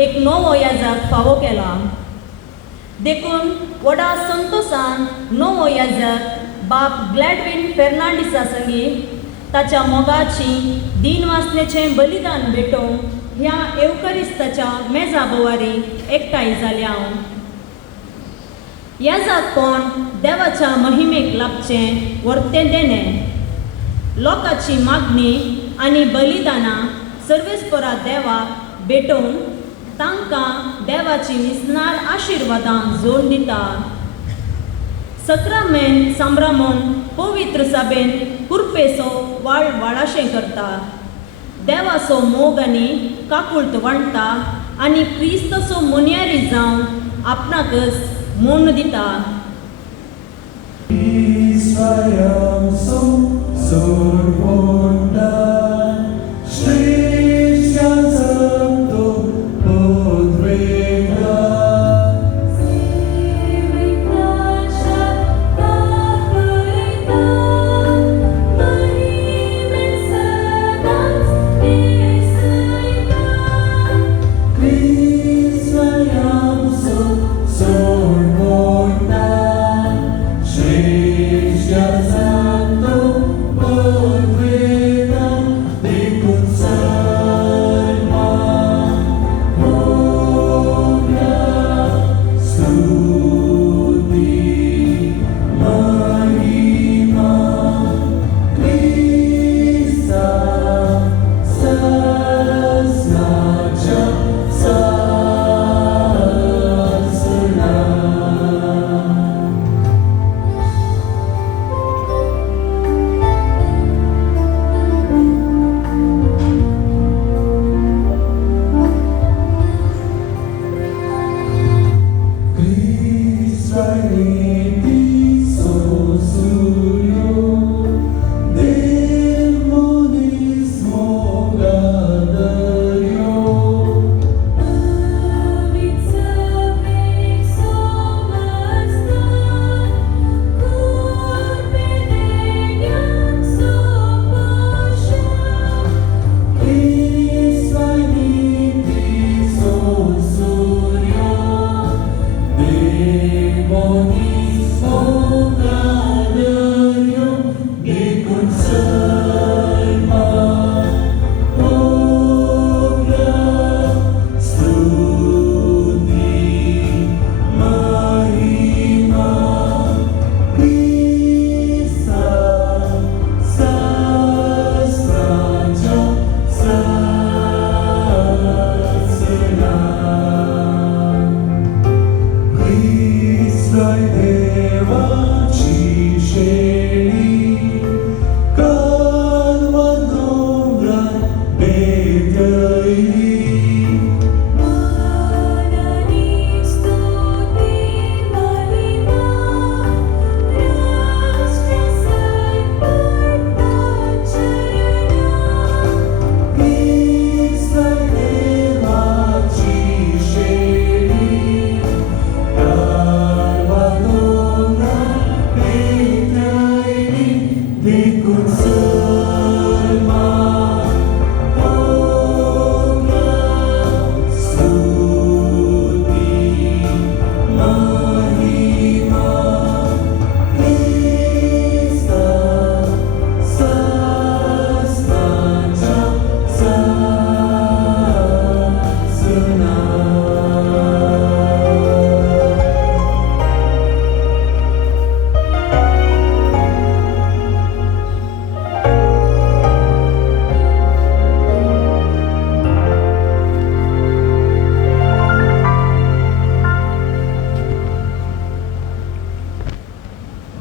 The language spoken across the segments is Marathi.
एक नवो याजक फावो केला. देखून वडा संतोषान नवो याजक बाप ग्लॅडविन फेर्नांडिसा संगी ताच्या मोगाची दिनवासनेचें बलिदान भेटोवंक ह्या एवकरिस्ताच्या मेजा बोवारी एकठांय जाल्या. याजकपण देवाच्या महिमेक लाभचें वर्तें देणें, लोकांची मागणी आनी बलिदानां सर्वेस्परा देवाक भेटोवंक तांकां देवाची विस्नार आशिर्वादां जोड दिता. सक्रामेंत सांबाळून पवित्र सभेन कुरपेचो वाडाशें करता, देवाचो मोग आनी काकुळट वाडटा आनी क्रिस्ताचो मुन्यारी जावन आपणाकच मोन दिता. Please, I am so, so born.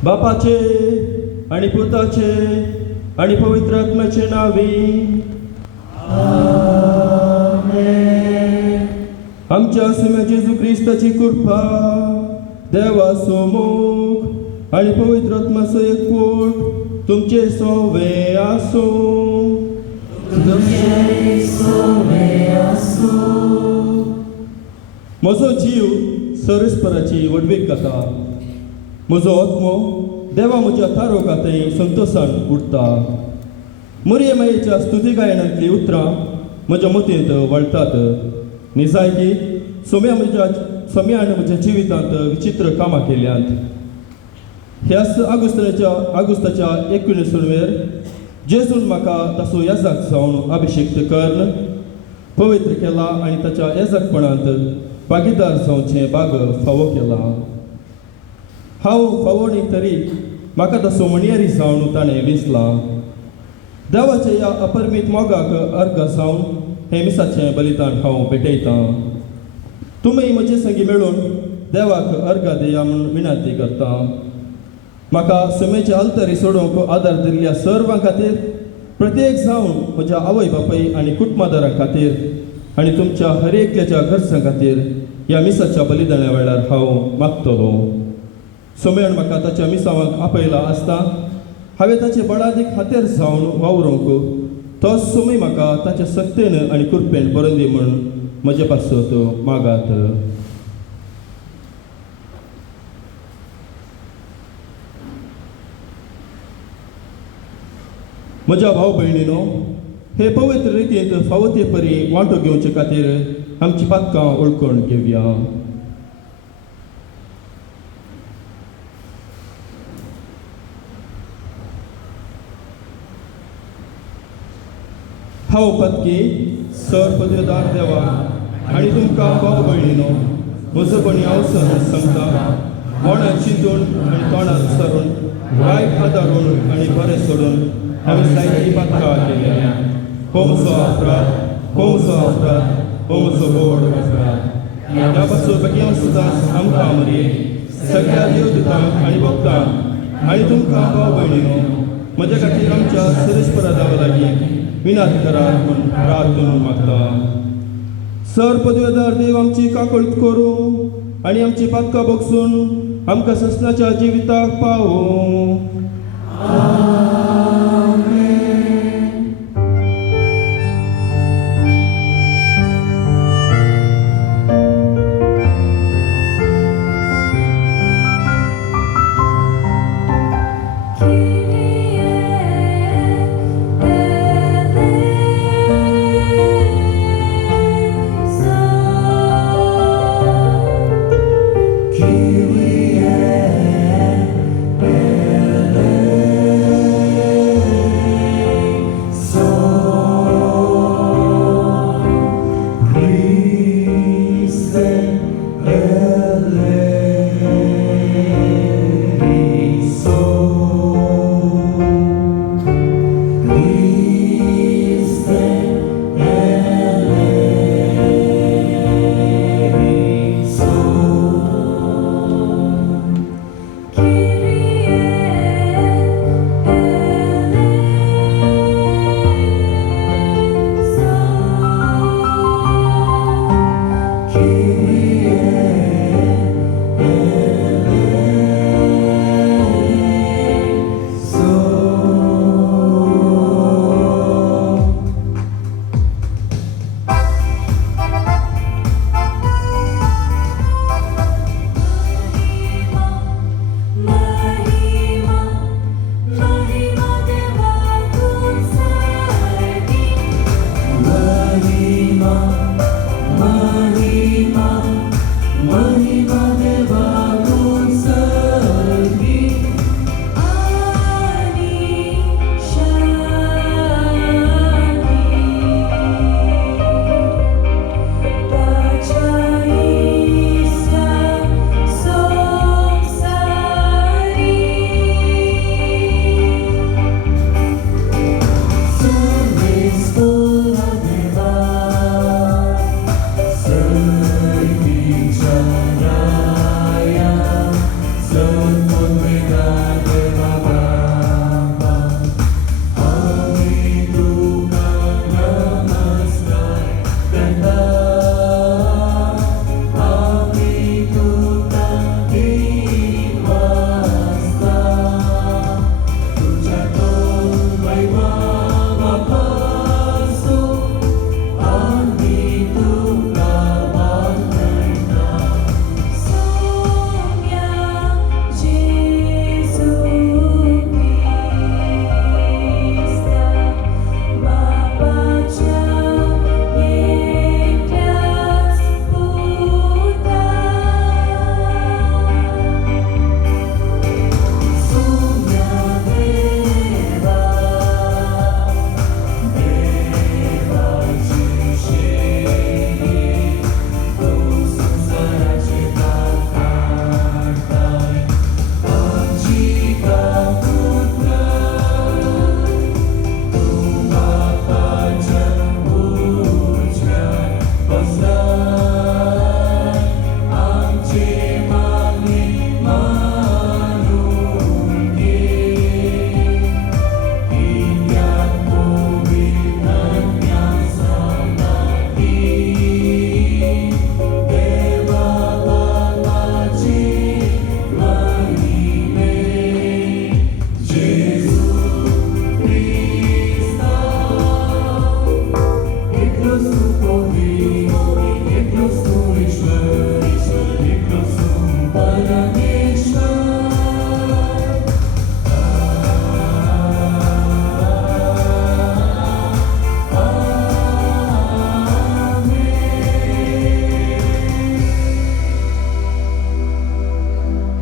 बापाचे आणि पुताचे आणि पवित्र आत्म्याचे नावी. आमच्या सिम्या जेजू क्रिस्ताची कृपा, देवाचो मोग आणि पवित्र आत्म्याचो एकवट तुमचे सोवे आसो. म्हजो जीव सरस्पराची वडवीक जाता. म्हजो आत्मो देवा म्हज्या थारोकातय संतोशान उरता. मरिये मायेच्या स्तुती गायनांतली उतरां म्हज्या मतींत वळटात. निजायकी सम्यान म्हज्या जिवितांत विचित्र कामां केल्यांत. ह्याच आगुस्ताच्या 19वेर जेजून म्हाका ताचो येजाक जावन अभिषेक करन पवित्र केला आनी ताच्या येजाकपणांत भागीदार जावचें भाग फावो केला. हांव फावोणी तरी म्हाका ताचो मणयारी जावन ताणें विसला. देवाच्या ह्या अपरमीत मोगाक अर्घ जावन हे मिसाचें बलिदान हांव भेटयतां. तुमी म्हजे संगी मेळून देवाक अर्घ दिया म्हूण विनंती करता. म्हाका सुमेचे अल्तरी सोडूंक आदार दिल्ल्या सर्वां खातीर, प्रत्येक जावन म्हज्या आवय बापाय आनी कुटुंबादारां खातीर आनी तुमच्या हर एकल्याच्या घरसां खातीर ह्या मिसाच्या बलिदाना वेळार हांव मागतलो. सुमेन म्हाका ताच्या मिसावांक आपयला आसता हांवें ताचे बळादीक हातेर जावन वावरूंक तोच सुमी म्हाका ताच्या सक्तेन आनी कृपेन बरोवन दी म्हूण म्हजे पासत मागात. म्हज्या भाव भयणीनो, हे पवित्र रितींत फावो ते परी वांटो घेवचे खातीर आमची पातकां ओळखून घेवया. हांव पत्की सर पदवेदार देवा आनी तुमकां भाव भयणीनो म्हजोपणी अवसर सांगता. मनांत चिंतून आनी तोंडांत सरून वायट आदारून आनी बरें सोडून हांवें जायतीं पातकां केल्या. हो म्हजो अपराध, हो म्हजो अपराध, हो म्हजो व्हड अपराध. ह्या पासून बेगीन सुद्दां आमकां मरी सगळ्या देवदूतांक आनी भक्तांक आनी तुमकां भाव भयणीनो म्हजे खातीर आमच्या सरस्परा देवा लागीं विनंती करात म्हूण प्रार्थना मागता. सर पदवेदार देव आमची काकूळट करूं आनी आमची पातकां बगसून आमकां ससनाच्या जिविताक पावो. Kyrie eleison.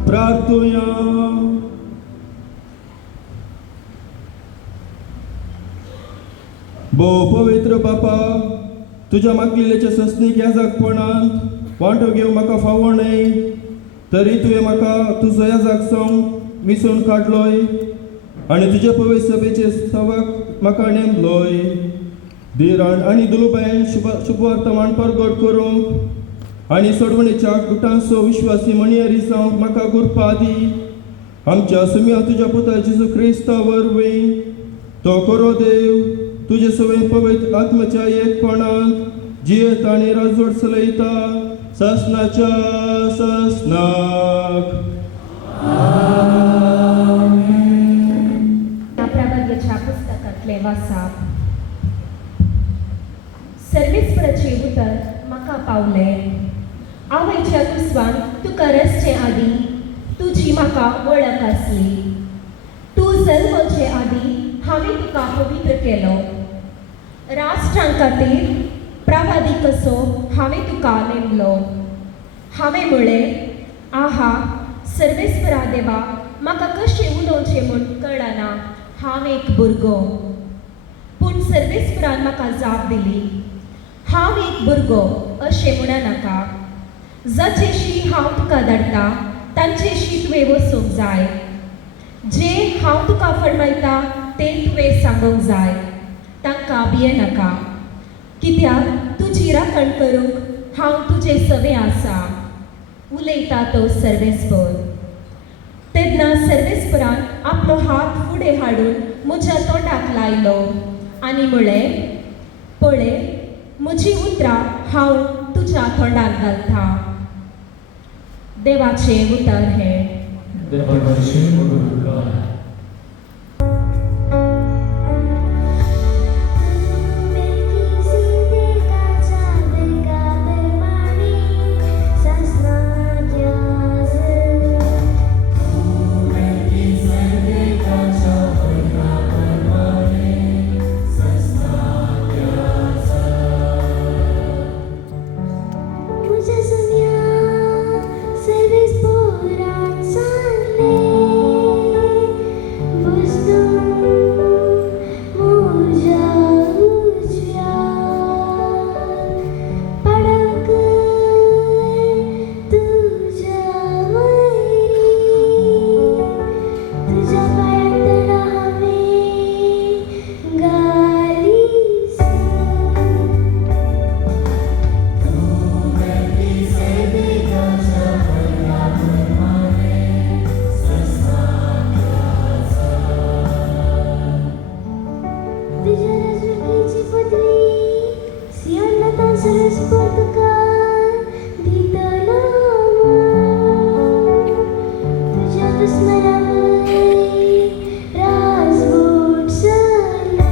प्रार्थूया. भोव पवित्र बापा, तुज्या मागलेल्याच्या सस्नीक याजकपणांत वांटो घेवंक म्हाका फावो न्हय, तरी तुवें म्हाका तुजो याजक संग विसरून काडलोय आनी तुजे पवित्र सभेचे सवाक म्हाका नेमलोय. धीरान आनी दुलुबायेन शुभ वर्तमान परगट करूंक आनी सोडवणेच्या गुटांचो विश्वासी मणियरी जावंक म्हाका गुरपा दी. आमच्या सुम्या तुज्या पुता जेजू क्रिस्ता वरवीं तो करो देव तुजे सवय पवित्र आत्म्याच्या एकपणांत जियेत आनी राजवट चलयता ससनाच्या ससनाक. प्रभाग्याच्या पुस्तकांतले वाचप. सर्वेस्पराचे उतर म्हाका पावले. आवयच्या कुसवान तुका रचचे आदी तुजी म्हाका वळख आसली. तूं जल्मचे आदी हांवें तुका पवित्र केलो. राष्ट्रां खातीर प्रवादी कसो हांवें तुका नेमलो. हांवें म्हळें आहा सर्वेस्परा देवा, म्हाका कशें उलोवचें म्हूण कळना. हांव एक भुरगो. पूण सर्वेस्परान म्हाका जाप दिली, हांव एक भुरगो अशें म्हणनाका. जाचेशी हांव तुका धाडटा तांचेशी तुवें वचूंक जाय. जे हांव तुका फर्मायता तें तुवें सांगूंक जाय. तांकां भियेनाका, कित्याक तुजी राखण करूंक हांव तुजे सवे आसा. उलयता तो सर्वेस्पर. तेन्ना सर्वेस्परान आपलो हात फुडें हाडून म्हज्या तोंडाक लायलो आनी म्हळें, पळय म्हजी उतरां हांव तुज्या तोंडाक घालता. देवाचें उतर हें. सर्वेस्परान सांगले राजवट चला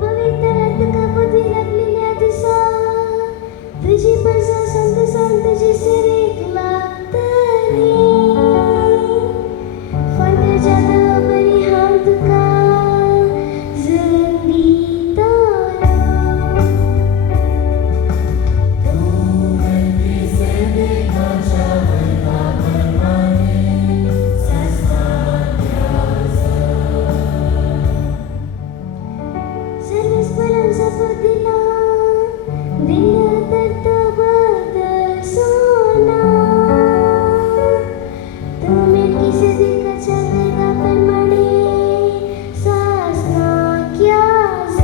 पवित्र कपती लागलेल्या दिसा तुझी प्रजा संत संत तुझी सिरीक लागतली फांद्याच्या देवापरी हांव तुका जळंदी तारा सर्वेस्परांचा पदिला दिल्या तत्वबद्दल सोना तुम्ही किसदिकाच्या वेगाप्रमाणे सासना क्यास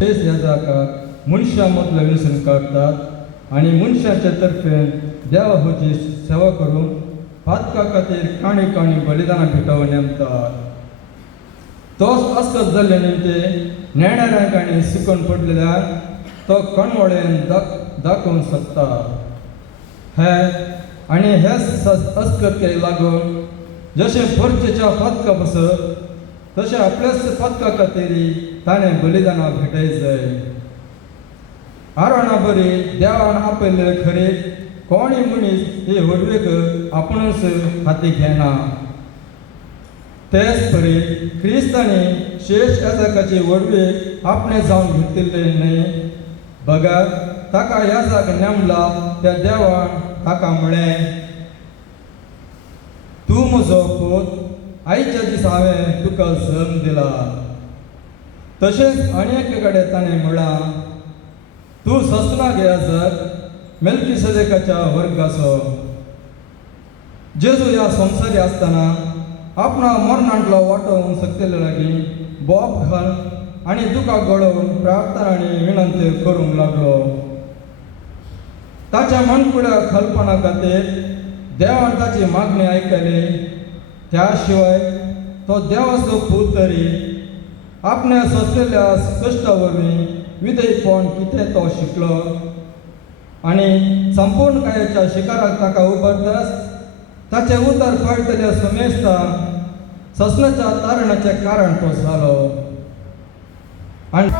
तेच ह्या जागाक मनशां मदलो व्यसन काडटात आनी मनशांच्या तर्फे देवा होची सेवा करून पातका खातीर काणी काणी बलिदानां भेटोवन नेमतात. तोच आस्कत जाल्ले निमते नेणाऱ्यांक आनी सुकून पडलेल्या तो कणवळेन दाखोवन शकता. हे आनी हेच अस्कतके लागून जशें परचेच्या पातका बसत तशें आपल्याच पातका खातीर ताणें बलिदानां भेटय जाय. आरोना बरी देवान आपयले खरे कोणीय मनीस ही व्हडवेक आपुणूच हाती घेना. तेच परी क्रिस्तांनी शेष याजकाची व्हडवेक आपणे जावन घेतिल्ले न्ही. बगात ताका याजक नेमला त्या देवान ताका म्हळें, तूं म्हजो पूत, आयच्या दिसा हांवें तुका जल्म दिला. तशेंच आनी एके कडेन ताणें म्हळां, तूं ससनाक याजक मेल्किसेदेकाच्या वर्गाचो. जेजू ह्या संवसारी आसतना आपणा मरणांतलो वांटोवंक सकतले लागीं बोब घाल आनी दुकां गळोवन प्रार्थना आनी विनंती करूंक लागलो. ताच्या मनकुड्या खालपणा खातीर देवान ताची मागणी आयकली. त्या शिवाय तो देवाचो पूत तरी आपल्या सोंसलेल्या कश्टा वरवीं विधेयपण कितें तो शिकलो आनी संपूर्ण कायाच्या शिकाराक ताका उबारताच ताचे उतर पळटल्या सुमेस्ता ससनाच्या तारणाचें कारण तो जालो. आनी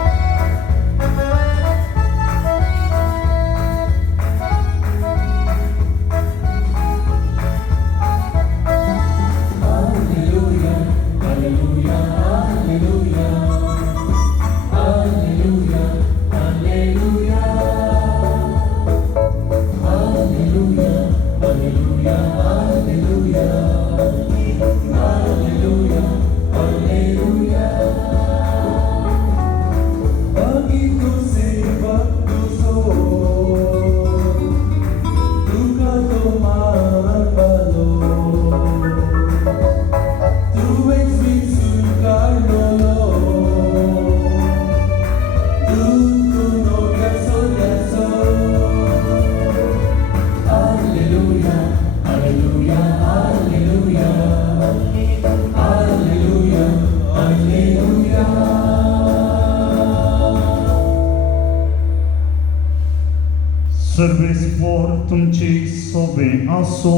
सर्वेस्पर तुमची सोबे आसो.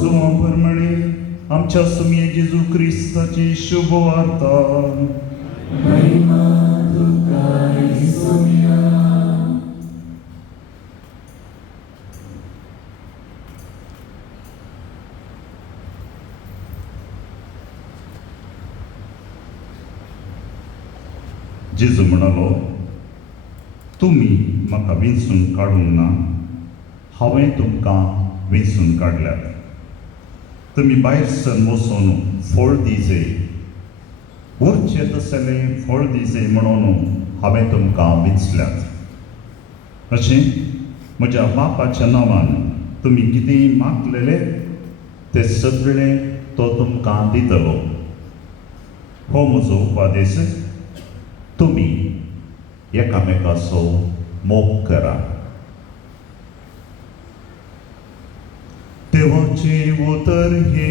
जुमा प्रमाणे आमच्या सुमये जेजू क्रिस्ताची शुभ वार्ता. जेजू म्हणालो, तुम्ही म्हाका वेंचून काडूंक ना, हांवें तुमकां वेंचून काडल्यात. तुमी भायर सर वचून फळ दिजे, उरचे तसलें फळ दिजे म्हणून हांवें तुमकां विंचल्यात अशें म्हज्या बापाच्या नांवान तुमी कितेंय मागलेले ते सगळे तो तुमकां दितलो. हो म्हजो उपदेश, तुमी एकामेकाचो मोग करा. देवाचे उतर हे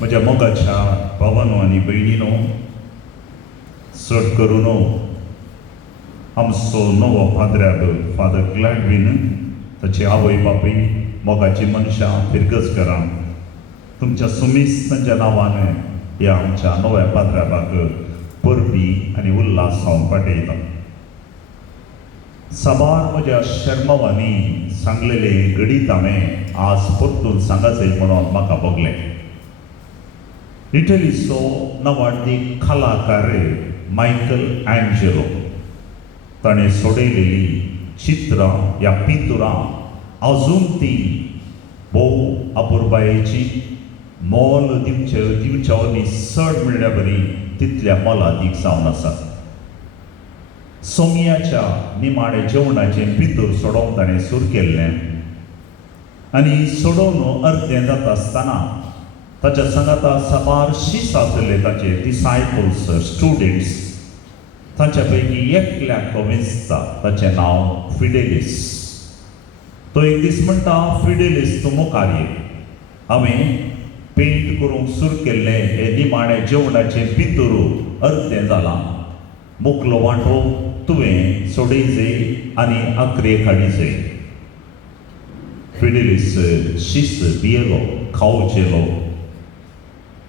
म्हज्या मोगाच्या भावांनो आनी भयणीनो, चड करून आमचो नवो पाद्र्याब फादर ग्लॅडविन, ताचे आवय बापूय, मोगाची मनशां, फिरगजकारां, तुमच्या सुमिस्तांच्या नांवान ह्या आमच्या नव्या पाद्र्याबाक परबी आनी उल्हास हांव पाठयता. साबार म्हज्या शर्मवांनी सांगलेले गडीत हांवें आज परतून सांगाचें म्हणून म्हाका बगलें. इटलीचो नवाडीक कलाकार मायकल एंजेलो ताणें सोडयलेली चित्रां ह्या पिंतुरां अजून ती भोव अपुरबायेची, मोल दिवच्या वरवीं चड म्हणल्यार बरी तितल्या मोलादीक जावन आसा. सोमयाच्या निमाणे जेवणाचें भितर सोडोवंक ताणें सूर केल्लें आनी सोडोवन अर्दें जाता आसतना ताच्या सांगाता साबार शीस आसले ताचे डिसायपल्स, स्टुडंट्स. तांच्या पैकी एकल्याक तो विंचता, ताचें नांव फिडेलिस. तो एक दीस म्हणटा, फिडेलिस तूं मुखार ये, हांवें पेंट करूंक सूर केल्लें हे निमाणे जेवणाचें भितर अर्दें जालां. मुखलो वांटो तुवें सोडयचें आनी आंखरेक हाडिचें. फिडेलिस शीस भियेलो, खावचेलो.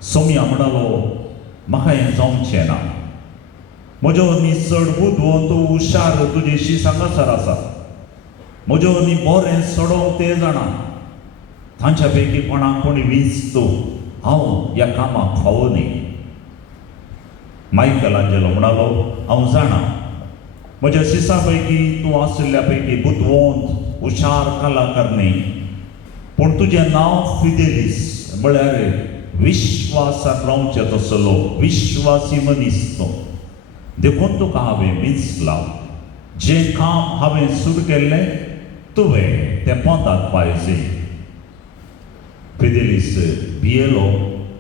सोमया म्हणलो, म्हाका हें जावचें ना. म्हज्या वरवीं चड बुदवंत हुशार तुजे शीस हांगासर आसा. म्हज्या वरवीं बरें सोडोवंक ते जाणा. तांच्या पैकी कोणाक कोणी विंचतो, हांव ह्या कामाक फावो न्ही. मायकल एंजेलो म्हणलो, हांव जाणा म्हज्या शिसा पैकी तूं आशिल्ल्या पैकी बुदवंत हुशार कलाकार न्ही, पूण तुजें नांव फिडेलिस म्हळ्यार विश्वासाक रावचे तसलो विश्वासी मनीस तो. देखून तुका हांवें विंचलां. जें काम हांवें सूर केल्लें तुवें तें पोंताक पावयचें. फिडेलिस भियेलो,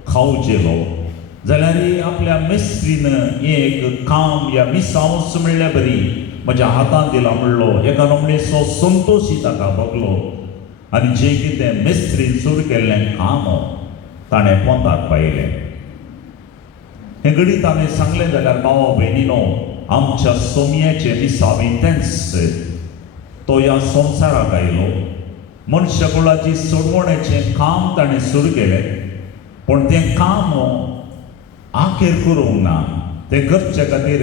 खावचेलो जाल्यार आपल्या मेस्त्रीन हें एक काम या मिसांवस म्हणल्यार बरी म्हज्या हातांत दिला म्हणलो. एका नमणेचो संतोशी ताका भोगलो आनी जें कितें मेस्त्रीन सूर केल्लें काम ताणें पोंताक पायलें. हें घडीत हांवें सांगलें जाल्यार भावा भयणीनो, आमच्या सोमयाचें दिसाळीं तेंच. तो ह्या संवसाराक आयलो, मनशाकुळाची सोडवणेचें काम ताणें सुरू केलें, पूण तें काम आखेर करूंक ना. तें करचे खातीर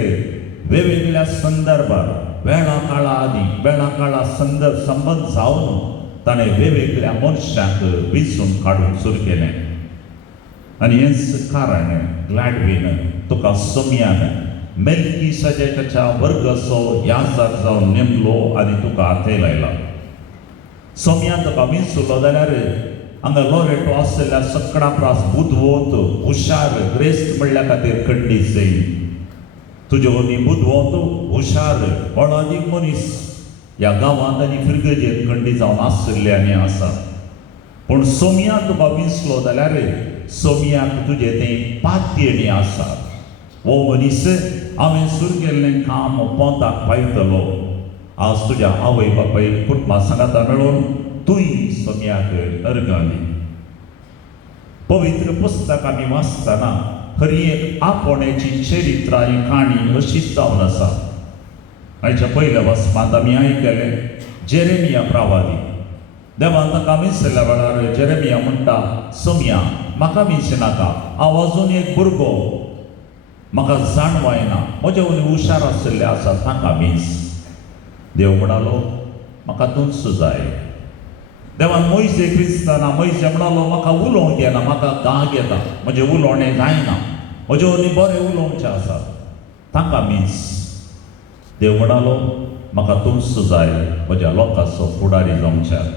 वेगवेगळ्या संदर्भात वेळा काळा आदी वेळा काळा संबंद जावन ताणें वेगवेगळ्या मनशांक विंचून काडूंक सुरू केलें. आनी हेंच कारण ग्लॅडविन तुका सोमयान मेल्कीसेदेकाच्या वर्गाचो याजक जावन नेमलो आनी तुका हाते लायला. सोमयान तुका विंचलो जाल्यार हांगा लोरेटो आसलेल्या सकणा प्रास बुदवंत हुशार ग्रेस्त म्हणल्या खातीर खंडीत जायी. तुजे वरवीं बुदवंत हुशार व्हडादीक मनीस ह्या गांवांत आनी फिरगजेर खंडीत जावन आशिल्ले आनी आसा. पूण सोमयान तुका विंचलो जाल्यार सोमयाक तुजें तें पातयेणी आसा. हो मनीस हांवें सूर केल्लें काम पोंताक पायतलो. आज तुज्या आवय बापाय कुटुंबा सांगाता मेळून तुय सोमयाक अर्गां दी. पवित्र पुस्तक आमी वाचतना खरी एक आपोवण्याची चरित्रां ही काणी अशीच जावन आसा. हाच्या पयल्या वचपांत आमी आयकलें जेरेमिया प्रवादी. देवान ताका विंचल्या वेळार जेरेमिया म्हणटा, सोमया म्हाका विंचनाका, हांव अजून एक भुरगो, म्हाका जाणवायना, म्हजे वरवीं हुशार आशिल्ले आसा, तांकां विंच. देव म्हणलो, म्हाका तुंच जाय. देवान मोइसेक विंचतना मोइसे म्हणलो, म्हाका उलोवंक येना, म्हाका गाग येता, म्हजें उलोवणें जायना, म्हजे वरवीं बरें उलोवचें आसा, तांकां विंच. देव म्हणलो, म्हाका तुंच जाय म्हज्या लोकांचो फुडारी जावच्या.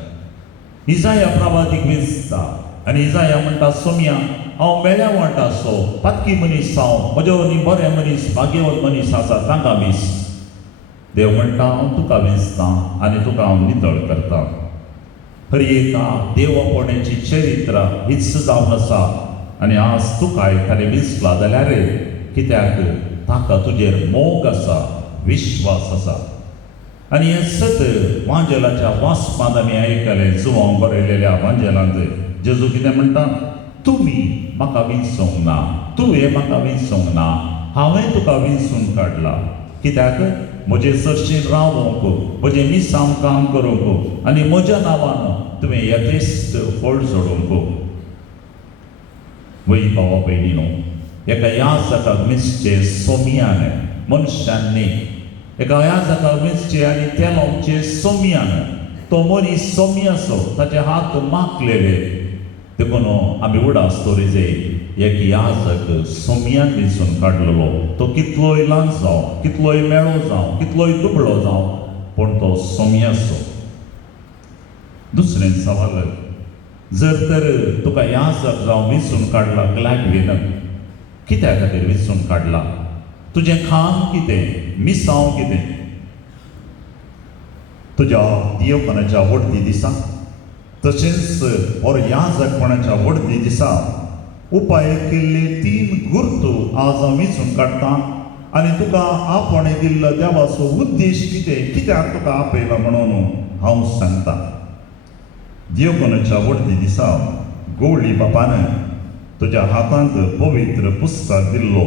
इजाया प्रभातीक वेंचता आनी इजाया म्हणटा सोम्या हांव मेळ्या वाटा सो पातकी मनीस हांव म्हज्या नी बरे मनीस भाग्यवंत मनीस आसा तांकां वीस. देव म्हणटा हांव तुका वेंचतां आनी तुका हांव नितळ करतां. हर एका देवपणाची चरित्र हीच जावन आसा आनी आज तुका एखादें विसला जाल्यार कित्याक ताका तुजेर मोग आसा, विश्वास आसा. आनी हें सत वांजेलाच्या वास्पांत आमी आयकलें. जुवांक बरयलेल्या वांजेलांत जेजू कितें म्हणटा, तुमी म्हाका विंचूंक ना, तुवें म्हाका विंचूंक ना, हांवें तुका विंचून काडला. कित्याक म्हजे सरशीन रावूंक, म्हजे मिसांव काम करूंक आनी म्हज्या नांवान तुवें यथेस्त फळ सोडूंक. वै भावा भयणीनो, एका याजकाक विंचचें सोमयान मनशांनी, एका याजकाक विंचचें आनी तें लावचें सोमयान. तो मनीस सोम्य असो, ताचे हात माखलेले देखून आमी उडासतोरी जे एक याजक सोम्यान विंचून काडलेलो. तो कितलोय ल्हान जावं, कितलोय मेळो जावं, कितलोय दुबळो जावं, पूण तो सोम्य असो. दुसरें सवाल, जर तर तुका याजक जावं विंचून काडला ग्लॅडविन, कित्या खातीर विंचून काडला? तुजें काम कितें? मिसांव कितें? तुज्या दिवपणाच्या वडदी दिसा, तशेंच और याजकपणाच्या वडदी दिसा उपाय केल्ले 3 गुर्तू आज हांव विंचून काडटां आनी तुका आपणे दिल्लो देवाचो उद्देश कितें, कित्याक तुका आपयला म्हणून हांव सांगतां. दिवपणाच्या वडदी दिसा गवळी बापान तुज्या हातांत पवित्र पुस्तक दिल्लो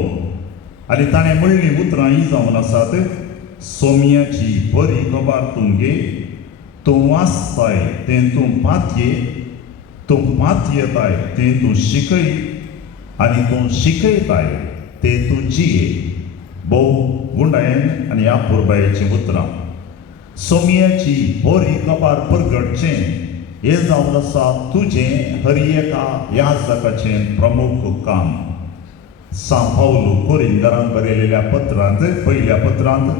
आनी ताणें म्हणलीं उतरां ही जावन आसात. सोम्याची बरी खबर तूं घे, तूं वाचताय तें तूं पातये, तूं पातयेताय तें तूं शिकय आनी तूं शिकयताय तें तूं जिये. भोव गुंडायेन आनी आपुरबायेचीं उतरां. सोम्याची बरी खबर परगटचें हें जावन आसा तुजें हर एका याजकाचें प्रमुख काम. सांत पावलो कोरिंदरांक बरयलेल्या पत्रांत, पयल्या पत्रांत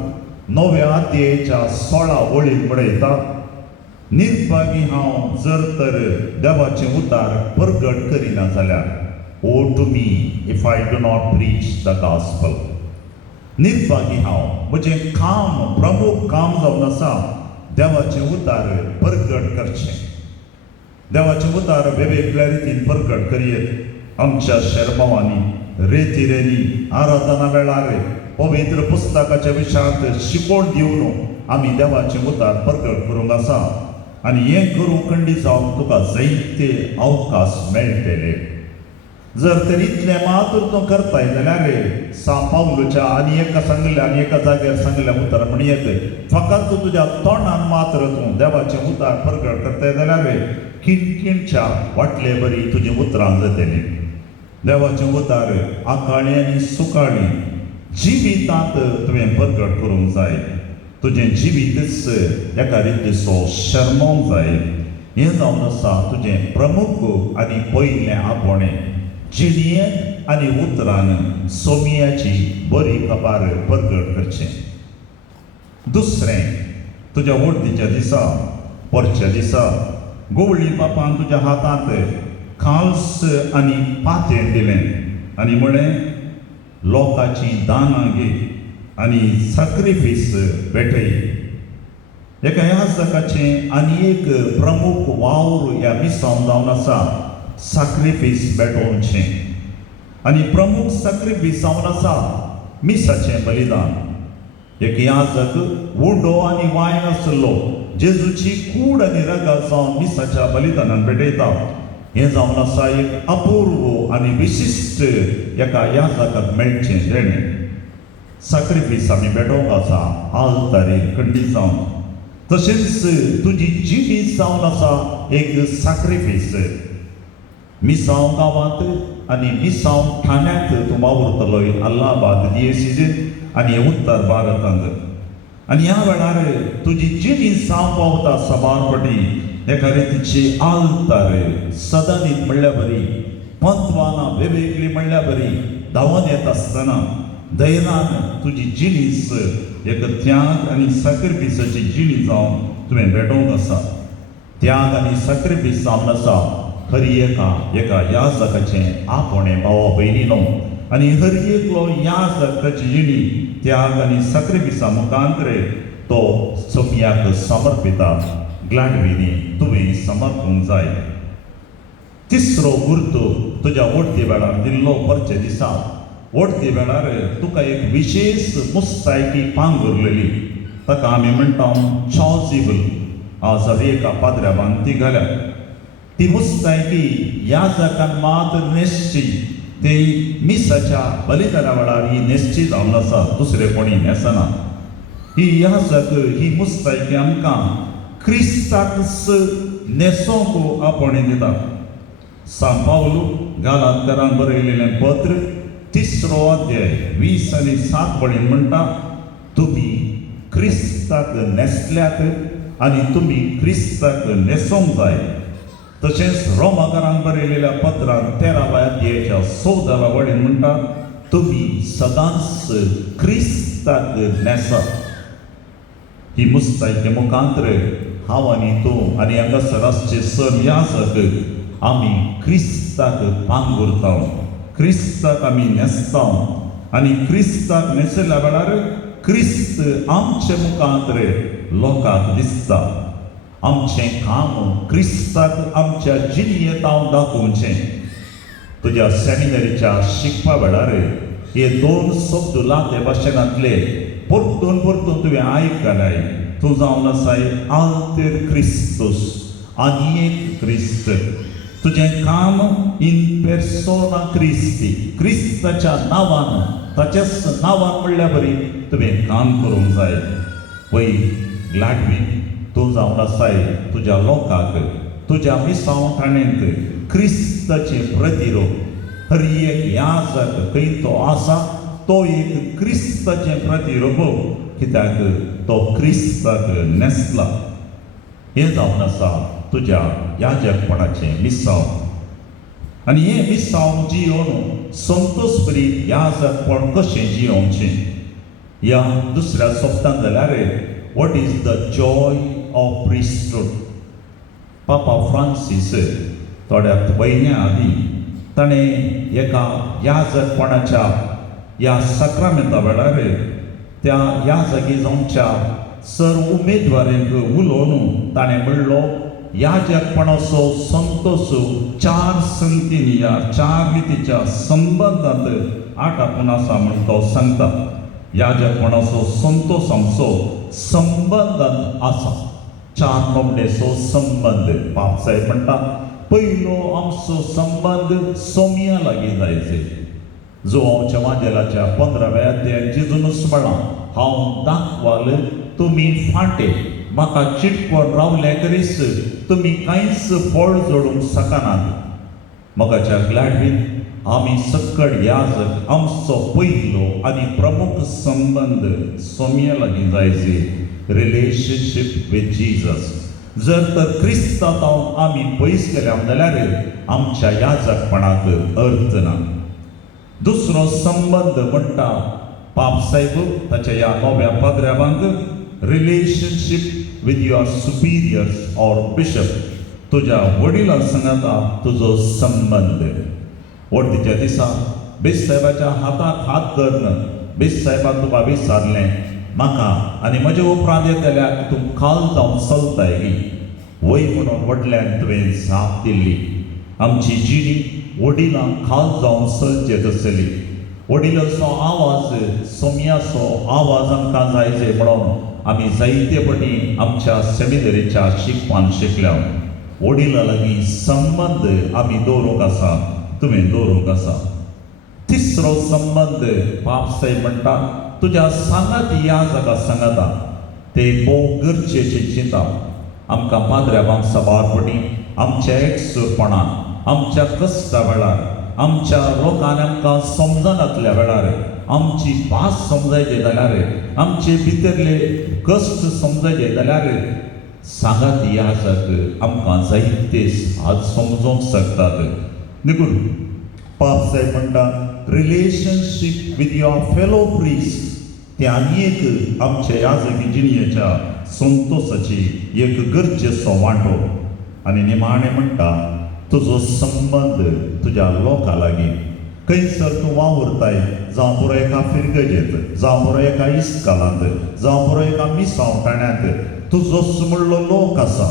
9व्या अध्यायाच्या 16 वळींत बरयता, निर्भागी हांव जर तर देवाचें उद्दार परगट करिना जाल्यार, woe to me if I do not preach the gospel. निर्भागी हांव, म्हजें काम, प्रमुख काम जावन आसा देवाचें उद्दार परगट करचें. देवाचें उद्दार वेगवेगळ्या रितीन परगट करीत आमच्या शेरभावांनी रेतीरेनी आराधना वेळार पवित्र पुस्तकाच्या विशयांत शिकोण दिवन आमी देवाचें उद्दार परगट करूंक आसा. आनी हें करूंक खंडी जावन तुका जायते अवकाश मेळटले. जर तर इतलें मात्र तूं करताय जाल्यार सांत पावलोच्या आनी एका जाग्यार सांगल्या उतर म्हणयत, फकत तूं तुज्या तोंडान मात्र तूं देवाचें उद्दार परगट करताय जाल्यार किणकिणच्या वाटले बरी तुजीं उतरां जातलीं. देवाचें उद्दार आकाळी आनी सुकाळी जिवितांत तुवें परगट करूंक जाय. तुजें जिवीतच एका रितीचो शर्मोवंक जाय. हें जावन आसा तुजें प्रमुख आनी पयलें आपणें. जिणयेन आनी उतरान सोम्याची बरी खबर परगट करचें. दुसरें, तुज्या वडदीच्या दिसा, परच्या दिसा गवळी बापान तुज्या हातांत खाल्स आनी पातें दिलें आनी म्हळें, लोकांची दानां घे आनी सॅक्रिफीस भेटय. एका याजकाचें आनी एक प्रमुख वावर ह्या मिसांव जावन आसा सॅक्रिफीस भेटोवचें. आनी प्रमुख सॅक्रिफीस जावन आसा मिसाचें बलिदान. एक याजक उंडो आनी वायन आसलो जेजूची कूड आनी रगत जावन मिसाच्या बलिदानान भेटयता. हें जावन आसा एक अपूर्व आनी विशिश्ट एका याजकाक मेळचें देणें. सॅक्रिफीस आमी भेटोवंक आसा आल्तारीर खंडी जावन. तशेंच तुजी जिवीत जावन आसा एक सॅक्रिफीस. मिसांव गांवांत आनी मिसांव ठाण्यांत तूं वावुरतलोय, अल्लाहाबाद दिएसीसींत आनी उत्तर भारतांत. आनी ह्या वेळार तुजी जिणी जावं पावता सबारपटी एका रितीची आल्तार सदनीत म्हणल्यार बरी, पंतवानां वेगवेगळी म्हणल्यार बरी, धांवन येत आसतना धैर्यान तुजी जिणीस एक त्याग आनी सॅक्रिफिसाची जिणी जावन तुवें भेटोवंक आसा. त्याग आनी सॅक्रिफीस जावन आसा हर एका याजकाचें आपणें भावा भयणीनो आनी हर एकलो याजक ताची जिणी त्याग आनी सॅक्रिफिसा मुखांतरे तो सोम्याक समर्पिता ग्लाडविनी तुवें समर्पूंक जाय. तिसरो गुर्तू तुज्या वडती वेळार दिल्लो परचे दिसा वडती वेळार तुका एक विशेष मुस्तायकी पांगुरलेली ताका आमी म्हणटा चॉजिबल. आज एका पाद्र्या बांदी घाल्या ती मुस्तायकी याजकान मात नेसची ती मिसाच्या बलिदाना वेळार ही नेसची जावन आसा दुसरे कोणी नेसना. ही याजक ही मुस्तायकी आमकां क्रिस्ताक नेसोंक आपणे दिता. सान पावलू गालांतकारांक बरयलेलें पत्र 3रो अध्याय 20 आनी 7 वळीन म्हणटा तुमी क्रिस्ताक नेसल्यात आनी तुमी क्रिस्ताक नेसोंक जाय. तशेंच रोमाकारांक बरयलेल्या पत्रांत 13व्या अध्यायाच्या 14व्या वळीन म्हणटा तुमी सदांच क्रिस्ताक नेसात. ही मुस्तायके मुखांतरे हांव आनी तूं आनी हांगासर आसचे सर याजक आमी क्रिस्ताक पांगुरता, क्रिस्ताक आमी नेसता आनी क्रिस्ताक नेसल्या वेळार क्रिस्त आमचे मुखांतरे लोकांक दिसता. आमचें काम क्रिस्ताक आमच्या जिणेंत दाखोवचें. तुज्या सेमिनरीच्या शिकपा वेळार हे 2 शब्द लाते भाशेंतले परतून तुवें आयकलाय. तूं जावन आसाय आल्तेर क्रिस्तूस आनी एक क्रिस्त. तुजें काम इन पेर्सोना क्रिस्ती क्रिस्ताच्या नांवान ताच्याच नांवान म्हणल्या बरी तुवें काम करूंक जाय. पळय ग्लाडवीन तूं जावन आसाय तुज्या लोकांक तुज्या मिसांव ठाणेंत क्रिस्ताचें प्रतिरूप. हर एक याजक खंय तो आसा तो एक क्रिस्ताचें प्रतिरूप कित्याक तो क्रिस्ताक नेसला. हें जावन आसा तुज्या याजकपणाचें मिसांव. आनी हें मिसांव जियोवन संतोशबरी याजकपण कशें जियोवचें ह्या दुसऱ्या सोंपतान जाल्यार what is the joy of priesthood. पापा फ्रांसीस थोड्या म्हयन्या आदीं ताणें एका याजकपणाच्या ह्या सक्रामेंता वेळार त्या याजकी जावच्या सर्व उमेदवारांक उलोवन ताणें म्हणलो याजकपणाचो संतोश 4 संगतींनी ह्या 4 रितीच्या संबंदांत आटापून आसा म्हूण तो सांगता. याजकपणाचो संतोश आमचो संबंदांत आसा. 4 नोमडेचो संबंद. पापसाहेब म्हणटा पयलो आमचो संबंद सोम्या लागीं जायचे. जो हांव वाजेलाच्या 15व्या अध्यायात जेजूनच म्हणला हांव दाखवाल तुमी फाटे म्हाका चिटकोन रावले करीस तुमी कांयच फळ जोडूंक शकनात. मोगाच्या ग्लाडवीन आमी सक्कड याजक आमचो पयलो आनी प्रमुख संबंद सोम्या लागीं जायचे. Relationship with Jesus. जर तर क्रिस्तांत आमी पयस गेल्या जाल्यार आमच्या याजकपणाक अर्थ ना. दुसरो संबंद म्हणटा पापसाहेब ताच्या ह्या नव्या पाद्र्याबांक relationship with your superiors or bishop. तुज्या वडिलां सांगाता तुजो संबंद. वडतीच्या दिसा बेसाहेबाच्या हाताक हात धरन बेसाहेबान तुका विचारलें म्हाका आनी म्हजे उपरांत येतल्याक तूं खाल जावन चलताय वय म्हणून वडल्यान तुवें जाप दिल्ली. आमची जिणी वडिलांक खाल जावन चलचेच आसली. वडिलांचो आवाज सोम्याचो आवाज आमकां जायचे म्हणून आमी जायतेपणी आमच्या सेमिनरीच्या शिकपान शिकल्या. वडिलां लागीं संबंद आमी दवरूंक आसा, तुवें दवरूंक आसा. तिसरो संबंद पापसाहेब म्हणटा तुज्या सांगाती याजका सांगाता ते भोव गरजेचें चिंता. आमकां पाद्र्याबांक साबारपणी आमच्या एकसुरपणान आमच्या कश्टा वेळार आमच्या लोकांनी आमकां समजनातल्या वेळार आमची भास समजायचे जाल्यार आमचे भितरले कश्ट समजायचे जाल्यार सांगाती याजक आमकां जायते आज समजोवंक शकतात. देखून पापसाहेब म्हणटा relationship with your fellow priest. ते आनी एक आमच्या याजकी जिणेच्या संतोशाची एक गरजेचो वांटो. आनी निमाणें म्हणटा तुजो संबंद तुज्या लोकां लागीं खंयसर तूं वावुरताय, जावं पुरो एका फिरगजेंत, जावं पुरो एका इस्कालांत, जावं पुरो एका मिसावटाण्यांत तुजो सुमळ्ळो लोक आसा.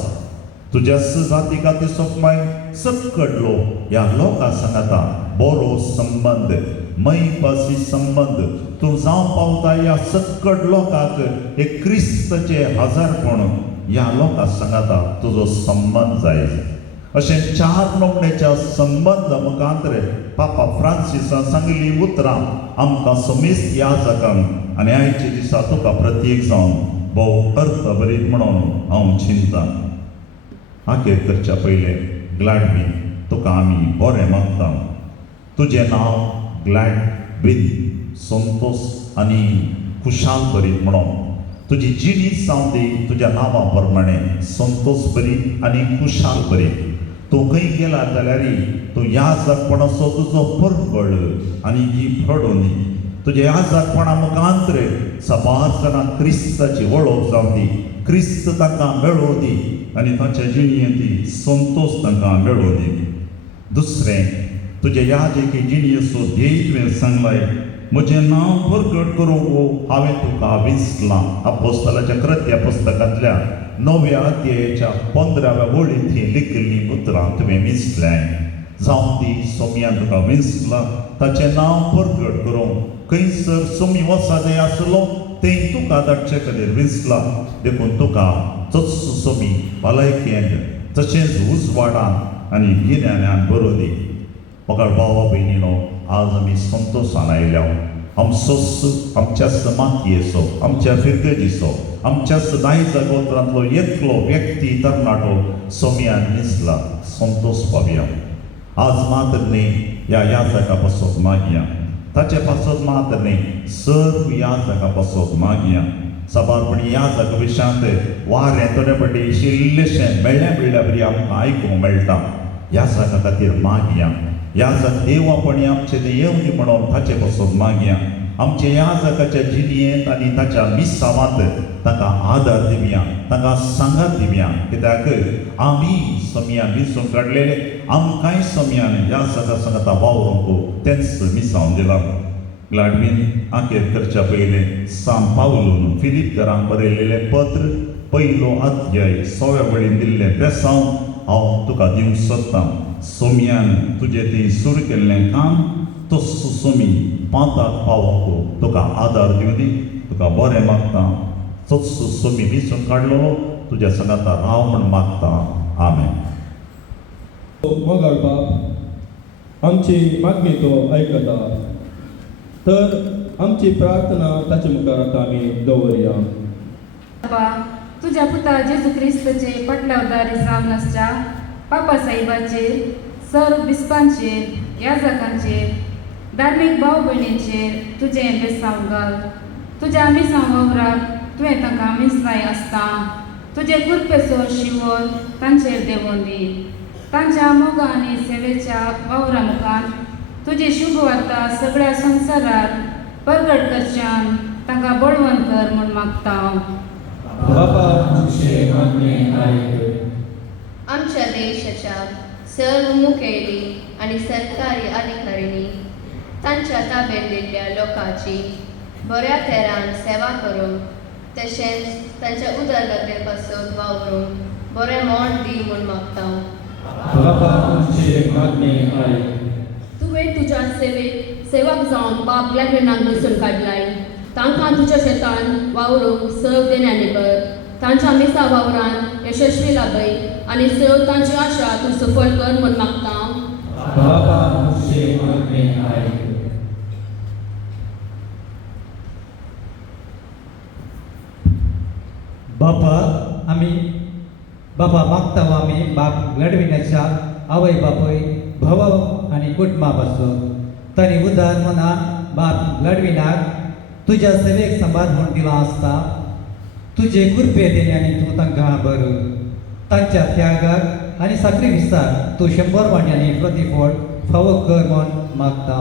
तुज्या जाती खातीर सोपमाय सकडलो ह्या लोकां सांगाता बरो संबंद, मैपासी संबंद तूं जावं पावता ह्या सकड लोकांक एक क्रिस्ताचे हजारपण ह्या लोकां सांगाता तुजो संबंद जाय. अशें 4 नमूनेच्या संबंद मुखांतर पापा फ्रांसिसान सांगिल्लीं उतरां आमकां समेस्त याजकांक आनी आयचे दिसा तुका प्रत्येक जावन भोव अर्थभरीत म्हणून हांव चिंतां. आखेर करच्या पयलें ग्लॅडविन तुका आमी बरें मागता. तुजें नांव ग्लॅडविन संतोश आनी खुशाल बरीत म्हणून तुजी जिणी जावं दी तुज्या नांवा प्रमाणें संतोश बरी आनी खुशाल बरी. तूं खंय गेला जाल्यार तूं याजकपणाचो तुजो परगळ आनी ही फडोवन तुज्या याजकपणा मुखांतर सबार जाणां क्रिस्ताची वळख जावं दी, क्रिस्त तांकां मेळोव दी आनी तांच्या जिणयेंत ती संतोश तांकां मेळोव दी. दुसरें तुजे याजकी जिणयेचो ध्येय तुवें सांगलाय, म्हजें नांव प्रगट करूंक हांवें तुका विसलां. अपोस्तलाच्या कृत्या पुस्तकांतल्या 9व्या अध्यायाच्या 15व्या वळींत ही लिखिल्लीं उतरां तुवें विसल्याय. जावं ती सोम्यान तुका विसलां ताचें नांव प्रगट करूंक खंयसर सोमी वसा जाय आसलो तें तुका धाडचे खातीर विसलां. देखून तुका चडसो सोमी भलायकेंत तशेंच उजवाडांत आनी गिन्यान्यान बरो दी. म्हाका भावा भयणीनो, आज आमी संतोशान आयल्या. आमचोच आमच्याच मातयेचो, आमच्या फिरगजीचो, आमच्याच दायज गोत्रांतलो एकलो व्यक्ती तरणाटो सोम्यान मिसला संतोश पावया. आज मात्र न्ही ह्या याजका पासत मागया, ताचे पासत मात्र न्ही सर्व याजका पासत मागया. साबारपणी याजका विशयांत वारें थोडे फावटी इल्लेशें मेळ्ळ्या बरी आमकां आयकूंक मेळटा. याजका खातीर मागया. याजक देवापणी आमचे ते येवं दी म्हणून ताचे पासून मागया. आमच्या याजकाच्या जिणयेंत आनी ताच्या मिसावांत ताका आदार दिवया, ताका सांगात दिवया. कित्याक आमी सोम्यान मिसून काडलेले, आमकांय सोम्यान याजका सांगता वावरूंक तेंच मिसावन दिलां. ग्लॅडविन आखेर करच्या पयलें सान पावलून फिलिपकारांक बरयलेलें पत्र 1 अध्याय 6व्या वळीन दिल्लें बेसांव हांव तुका दिवंक सोदतां. सोम्यान तुजें तें सुरू केल्लें काम तस्सो सोमी पांताक पावोंक तुका आदार दिवं दी. तुका बरें मागता. तस्सो सोमी विसरून काडलो तुज्या सांगाता राव म्हण मागता. आमेन. मोगाळ बाप, आमची मागणी तो आयकता, तर आमची प्रार्थना ताचे मुखार आतां आमी दवरया. बाबा, तुझ्या पुता जेजू क्रिस्तचे पटलावदारी जावन आसच्या पापा साहेबाचेर, सर्व बिस्पांचेर, याजकांचेर, धार्मीक भाव भयणींचेर तुजें बेसांव घाल. तुज्या मिसांव वावराक तुवें तांकां मिसलाय आसता. तुजे कुरपेचो शिवोर तांचेर देंवोवन दी. तांच्या मोगा आनी सेवेच्या वावरा मुखार तुजी शुभ वार्ता सगळ्या संवसाराक प्रगट करच्यान तांकां बळवंत कर म्हूण मागता. बाबा, आमचे मागणी आयक. आमच्या देशाच्या सर्व मुखेली आणि सरकारी अधिकाऱ्यांनी तांच्या ताब्यात दिल्ल्या लोकांची बऱ्या तरेन सेवा करूंक तशेंच तांच्या उदरगते पासून वावरूंक बरें मोल दी म्हूण मागता. बाबा, आमची मागणी आयक. तुवें तुज्या सेवक जावन बाप ग्लॅडविनाक वेंचून काडलाय. तांकां तुज्या शेतान वावरूंक सर्व देण्यानी कर. तांच्या मिसा वावरान यशस्वी लाभय आनी सर्व तांची आशा तूं सफळ कर म्हूण मागता. बाबा, आमची मागणी आयक. बाबा मागता आमी बाप ग्लॅडविनाच्या आवय बापूय भाव आनी कुटुंबा पासून तांणी उदार मनान बाप ग्लॅडविनाक तुज्या सेवेक संबाद म्हूण दिलो आसता. तुजे कुरपे देण्यानी तूं तांकां बर. तांच्या त्यागाक आनी साक्रिफिसाक तूं 100 वांट्यांनी प्रतिफळ फावो कर म्हूण मागता.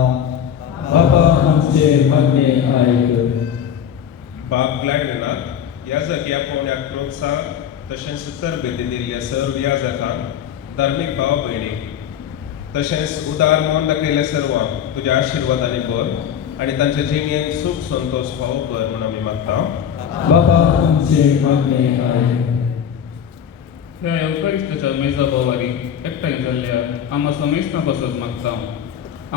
बाबा, आमचे मागणी आयक. बाप ग्लॅडविनाक याजक ह्या पावण्याक प्रोत्साहन तशेंच तरबेती दिल्ल्या सर्व याजकांक धार्मीक भाव भयणी तशेंच उदार मन दाखयल्या सर्वांक तुज्या आशिर्वादांनी भर आनी तांच्या जिणेंत सूख संतोष फावो कर म्हूण आमी मागता. बाबा आमचे मागणे आयक. ह्या एवकारिस्ताच्या मेजा बोवारी एकठांय जाल्ल्यार आमी समेस्तां पासत मागता.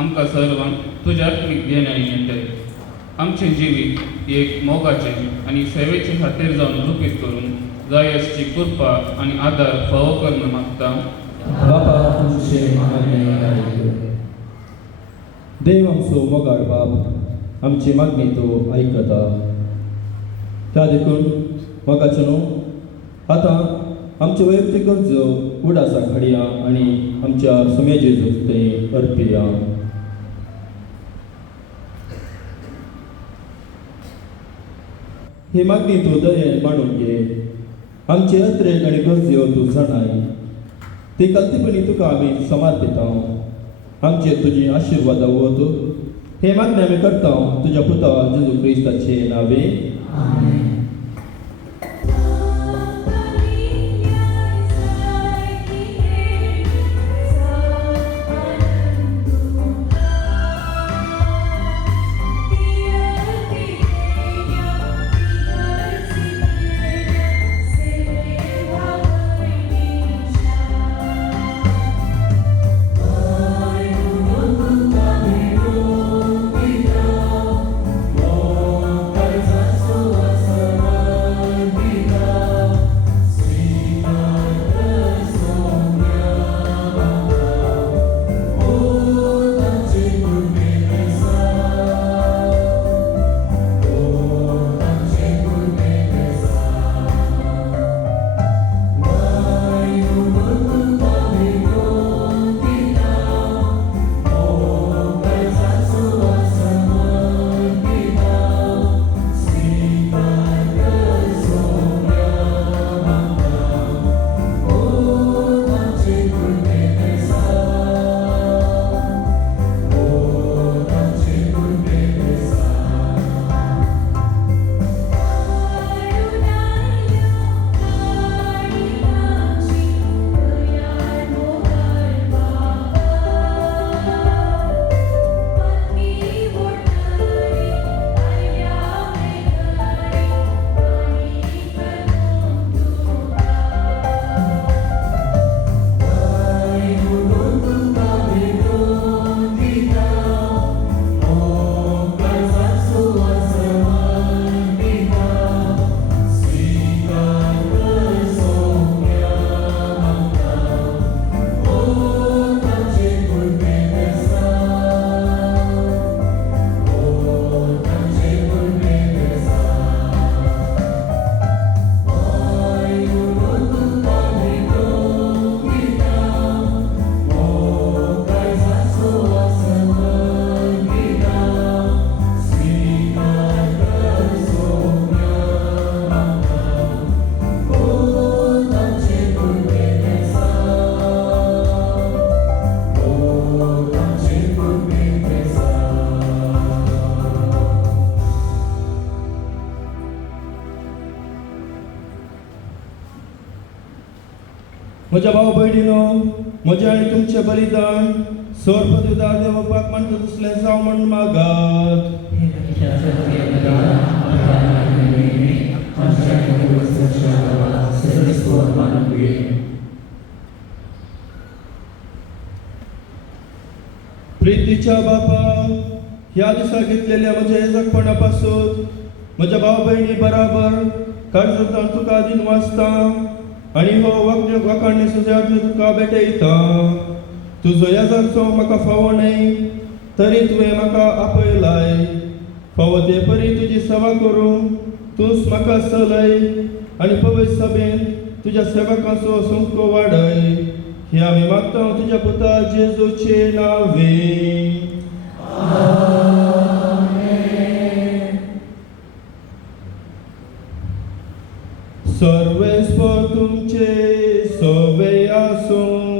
आमकां सर्वांक तुज्या आत्मीक ध्येयानी नेटय. आमचे जिवीत एक मोगाचें आनी सेवेचे खातीर जावन रुपीत करून जाय आसची कृपा आनी आदार फावो कर म्हूण मागता. बाबा आमचे मागणे आयक. देव आमचो मोगाळ बाब आमची मागणी तो आयकता. त्या देखून मोगाचे न्हू आतां आमच्यो वैयक्तीक गरजो उडासाक हाडया आनी आमच्या सुमेजेचो ते अर्पिया. ही मागणी तूं दयेन मांडून घे. आमचे अत्रेक आनी गरज्यो तूं जाणाय. ती कल्तीपणी तुका आमी समर्पिता. आमचेर तुजी आशिर्वाद वत. हे मागणी आमी करता तुज्या पुता जेजू क्रिस्ताचे नावे. म्हज्या भाव भयणीनो, म्हजें आनी तुमचें बलिदान सोरपदविदार देवपाक मानता तसलें जावं म्हूण मागात. प्रितीच्या बापा, ह्या दिसा घेतलेल्या म्हज्या जगपणा पासून म्हज्या भाव भयणी बराबर काळजांत तुका दिन वाचता आनी हो वखाणी सुजात तुका भेटयता. तुजो येजाचो म्हाका फावो न्हय, तरी तुवें म्हाका आपयलाय. फावो ते परी तुजी सेवा करूं तूंच म्हाका चलय आनी पवित्र सभेन तुज्या सेवकांचो संख्य वाडय. हे आमी मागता तुज्या पुता जेजूचे नांवे. सर्वेस्पर तुमचे सवे आसूं.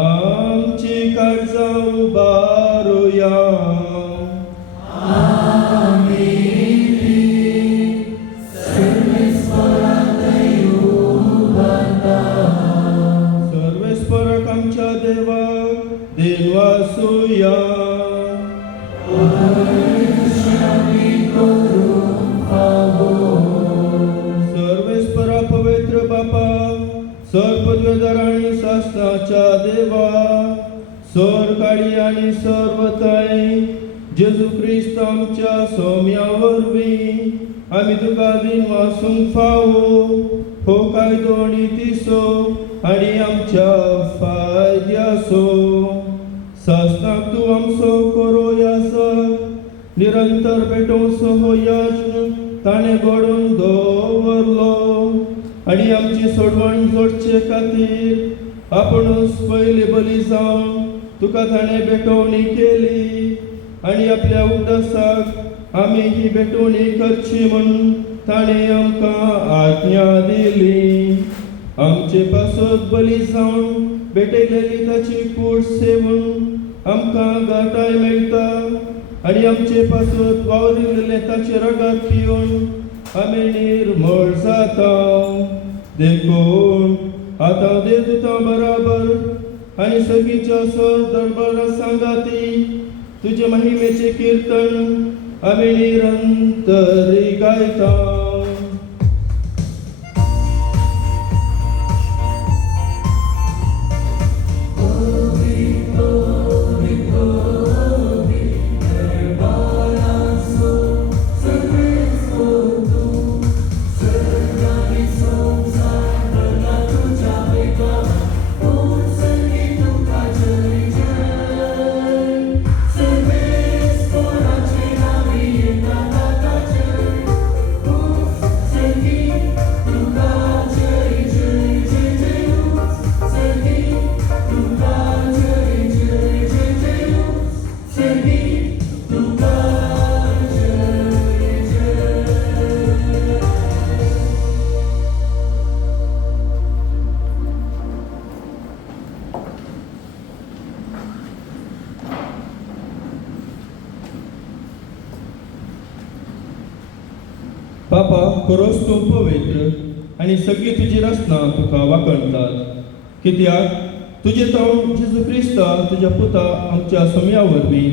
आमची काळजां उबारुया. सर्वेस्पर दिनवासुया. सर्वेस्परा पवित्र बापा, सर्वपदवीधर आणि शासनाच्या देवा, सरकाळी आणि सर्वताई जेजू ख्रिस्त आमच्या सौम्यावरवी आम्ही तुका दिन वासूंक फावो हो कायदो आणि तिसो आणि आमच्या फायद्यासो. शासनाक तूं आमचो करो यासक निरंतर भेटोवचो हो यज्ञ ताणें घडोवन दवरलो आणि आमची सोडवण जोडचे खातीर आपुणूच पयली बली जावन तुका ताणें भेटोवणी केली आणि आपल्या उद्दासाक आमी ही भेटोवणी करची म्हूण ताणें आमकां आज्ञा दिली. आमचे पासत बली जावन भेटयलेली ताची कूड सेवून आमकां घाटाय मेळटा आणि आमचे पासत वावरिल्ले ताचे रगत पिवन आमी निर्मळ जाता. देखून आतां देवदूतां बराबर आनी सगळींच्या दरबारा सांगाती तुजे महिमेचे कीर्तन आमी निरंतरी गायता. बापा, खरोच तूं पवित्र आनी सगळी तुजी रचना तुका वाखणटात. कित्याक तुजे तोंड जेजू क्रिस्ता तुज्या पुता आमच्या समया वरवीं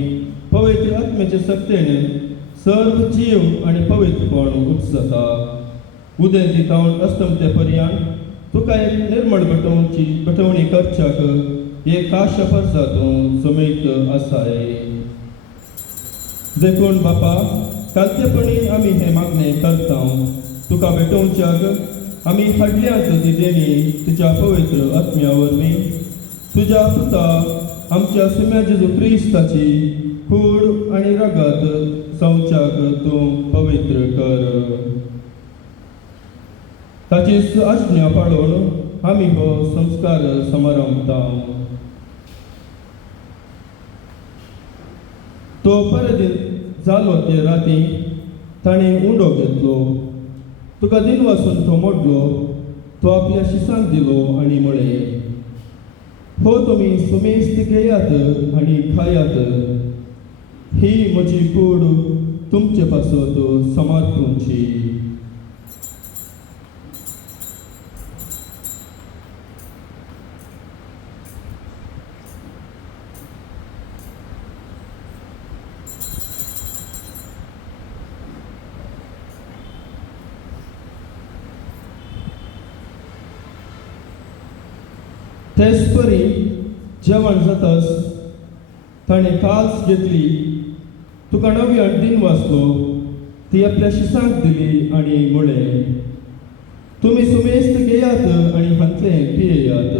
पवित्र आत्म्याचे सक्तीन सर्व जीव आनी पवित्रपण उपसता. उदेंती तावन अस्तमते पर्यंत तुका एक निर्मळ भेटवणी करच्याक एक खाशा फर्जातूं समेत आसाय. देखून बापा, कालतेपणी आमी हे मागणे करता तुका भेटोवच्याक आमी फाटल्यांत ती देणी तुज्या पवित्र आत्म्या वरवीं तुज्या पुता आमच्या सुम्या जेजू क्रिस्ताची कूड आनी रगत संवच्याक तूं पवित्र कर. ताची आज्ञा पाळून आमी हो संस्कार समारंभता. तो परत जालो ते राती ताणें उंडो घेतलो. तुका दिन वासून तो मोडलो. तो आपल्या शिसांक दिलो आनी म्हळें, हो तुमी सुमेस्त घेयात आनी खायात. ही म्हजी कूड तुमचे पासत समर्पूंची. तेच परी जेवण जाताच ताणें काल्स घेतली. तुका नव्यान दिन वाचलो. ती आपल्या शिसांक दिली आनी म्हळें, तुमी सुमेस्त घेयात आनी हातले पियेयात.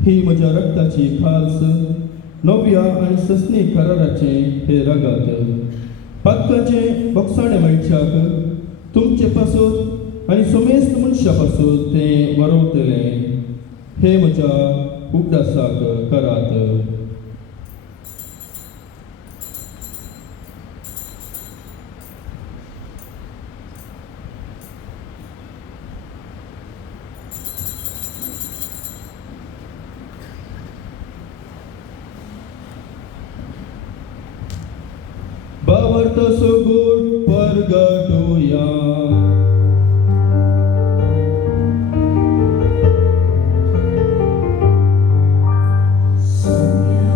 ही म्हज्या रक्ताची खाल्स, नव्या आनी ससनी कराराचें हे रगत. पातकाचें बोगसाणें मनशाक तुमचे पासून आनी सुमेस्त मनशा पासून तें वरवतलें. हे म्हज्या उगडासाक करात. बावर्त सुगूट परगटुया. Sonia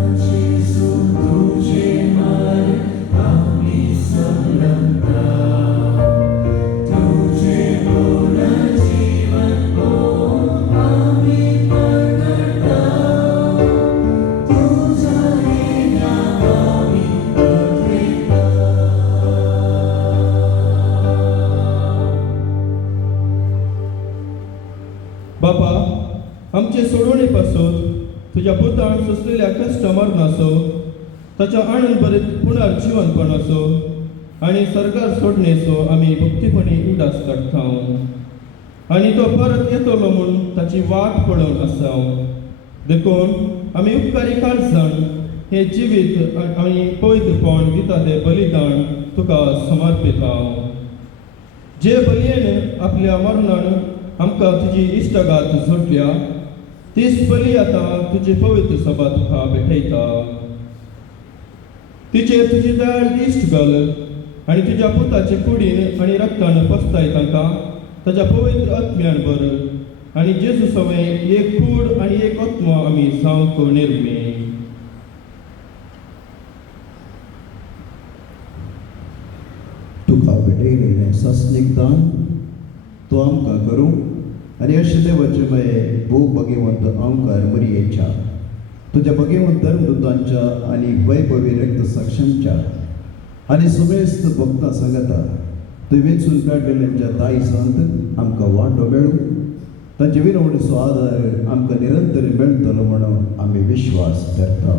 बापा, आमचे सोडवणे पासून तुझ्या पुतान सोसलेल्या कष्ट मरणाचो, ताच्या आनंद भरीत पुनर्जीवनपण असो आणि सरकार सोडणेचो आम्ही भक्तीपणे उडास काढता आणि तो परत येतलो म्हूण ताची वाट पळोवन आसा. देखून आमी उपकारी काळजाण हे जिवीत आणि पवित्रपण दिता ते बलिदान तुका समर्पिता. जे बलयेन आपल्या मरणान आमकां तुजी इश्टगात जोडल्या, तीच बली आतां तुजी पवित्र सभा तुका भेटयता. तिचेर तुजी दयाळ दिश्ट घाल आणि तुज्या पुताचे कुडीन आणि रक्तान पस्ताय तांकां ताच्या पवित्र आत्म्यान भर आणि जेजू सवे एक कूड आणि एक आत्मा आमी जावंक निर्मी. तुका भेटयलेलें सस्नीक दान तो आमकां करूं आनी अशें देवाचे मये भोव भगिवंत अवंकार मरियेच्या, तुज्या भगिवंत धर्मदूतांच्या आनी वैभवी रक्त साक्षांच्या आनी सुमेस्त भक्तां सांगता तुवें वेचून काडलेल्यांच्या दाई संत आमकां वांटो मेळूं, तांचे विनवणेचो आदार आमकां निरंतर मेळटलो म्हणून आमी विश्वास करता.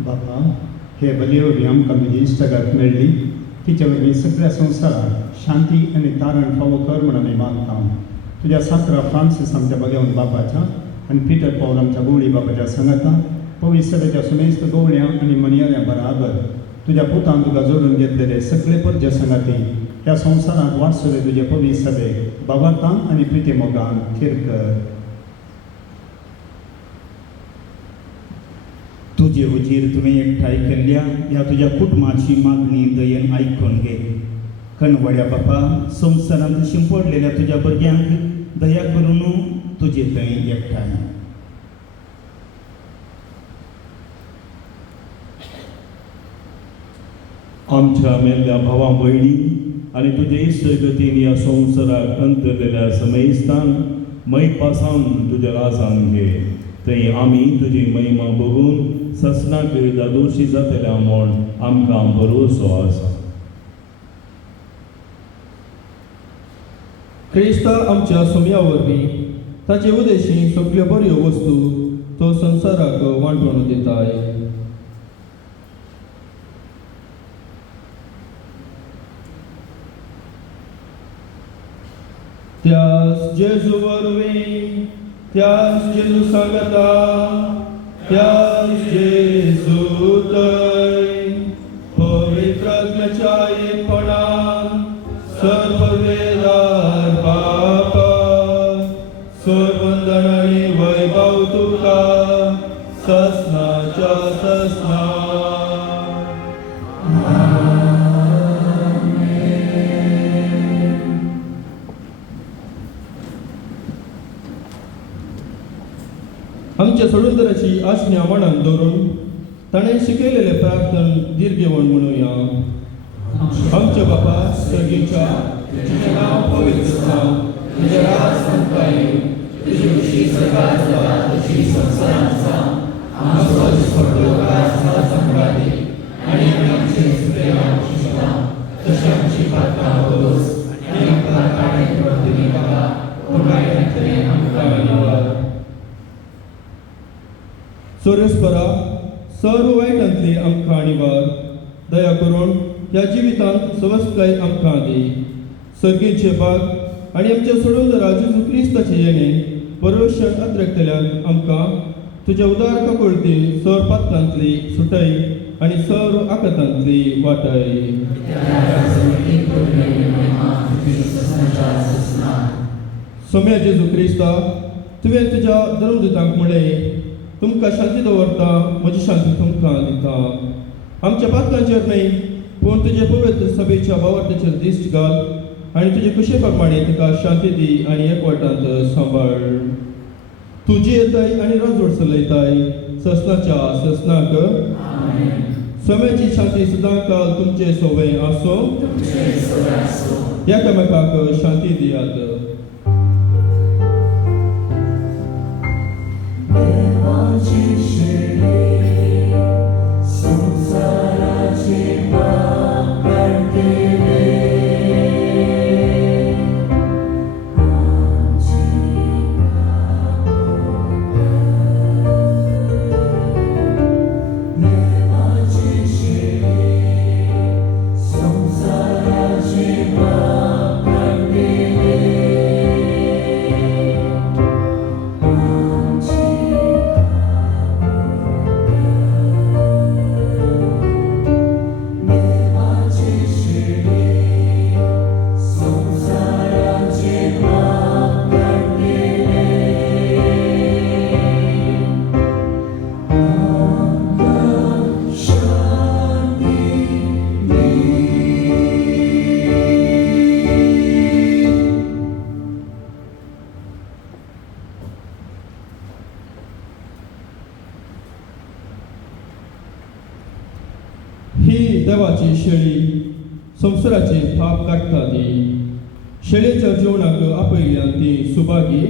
बाबा, हे बलिवरी आमकां म्हजी इश्टगात मेळ्ळी, तिचे वरवीं सगळ्या संवसाराक शांती आनी तारण फावो कर म्हणून हांव मागता. तुज्या सासरा फ्रांसीस आमच्या भगिवंत बापाच्या आनी पिटर पौल आमच्या गवळी बापाच्या सांगाता पवित्र सभेच्या सुमेस्त गवळ्यां आनी मनयाऱ्यां बराबर तुज्या पुतान तुका जोडून घेतलेले सगळे परजे संगाती ह्या संवसारांत वाडसले तुजे पवित्र सभेक बाबातान आनी प्रिती मोगान थीर कर. तुजे वजीर तुवें एकठांय केल्ल्या ह्या तुज्या कुटुंबाची मागणी दयेन आयकून घे. कणवड्या बापा, संवसारांत शिंपडलेल्या तुज्या भुरग्यांक दया करून तुजे थंय एकठांय. आमच्या मेल्ल्या भावां भयणी आनी तुजे इश्टगतीन ह्या संवसाराक अंतरलेल्या समयस्तान मैपासान तुज्या राजान घे. थंय आमी तुजी महिमा बघून ससनाक दोशी जातल्या म्हूण आमकां भरवसो आसा. क्रिस्ता आमच्या सुम्या वरवीं ताचे उदेशी सगळ्यो बऱ्यो वस्तू तो संवसाराक वांटून दिताय. त्यास जेजू वरवीं, त्यास जेजू सांगता, त्यास जेजू थंय पवित्र आत्म्याच्या एकपणान सर्व वेदार बापा, सर्वंदन आनी वैभव तुका ससनाच्या ससना. आमच्या सोडूंदराची आज्ञा मनान दवरून ताणें शिकयलेले प्रार्थन दीर्घेवण म्हणुया. आमचे बापा सर्गीच्या, तुजें नांव पवित्र जावं, तुजें राज संपता येवं, तुजी खुशी सदांच जाता तशी संवसारांत जावं. आमचो दिसपट्टो कास आज आमकां दी आनी आमी आमचे सुटलेल्यांक शिक्षा तशें आमची पातकां वगोस आनी आमकां काडीत पडटली नाका, पूण वायटांतल्यान आमकां निवार. सोरेस्परा, सर्व वायटांतली आमकां निवार. दया करून ह्या जिवितांत सवस्काय आमकां दी. सर्गीचे भाग आनी आमच्या सोडूंदरा जेजू क्रिस्ताचे येणे परमेश्वरान आद्रकतल्यान आमकां तुज्या उदार कपळतीन सर पातकांतली सुटय आनी सर आकांतांतली वाटय. सोम्या जेजू क्रिस्ता, तुवें तुज्या धर्मदूतांक म्हणलें, तुमकां शांती दवरता, म्हजी शांती तुमकां दिता. आमच्या पातकांचेर न्हय पूण तुजे पवित्र सभेच्या वावरतेचेर दिश्ट घाल आनी तुजे कुशे प्रमाणे तिका शांती दी आनी एकवटांत सांबाळ. तुजी येताय आनी राजवट चलयताय ससनाच्या ससनाक. सोम्याची शांती सदां काल तुमचे सोबे आसो. एकामेकाक शांती दियात. संसाराचे पाप काढते शेळी संवसाराचे पाप काडटा ती शेळयेच्या जेवणाक आपयल्यान ती सुभागी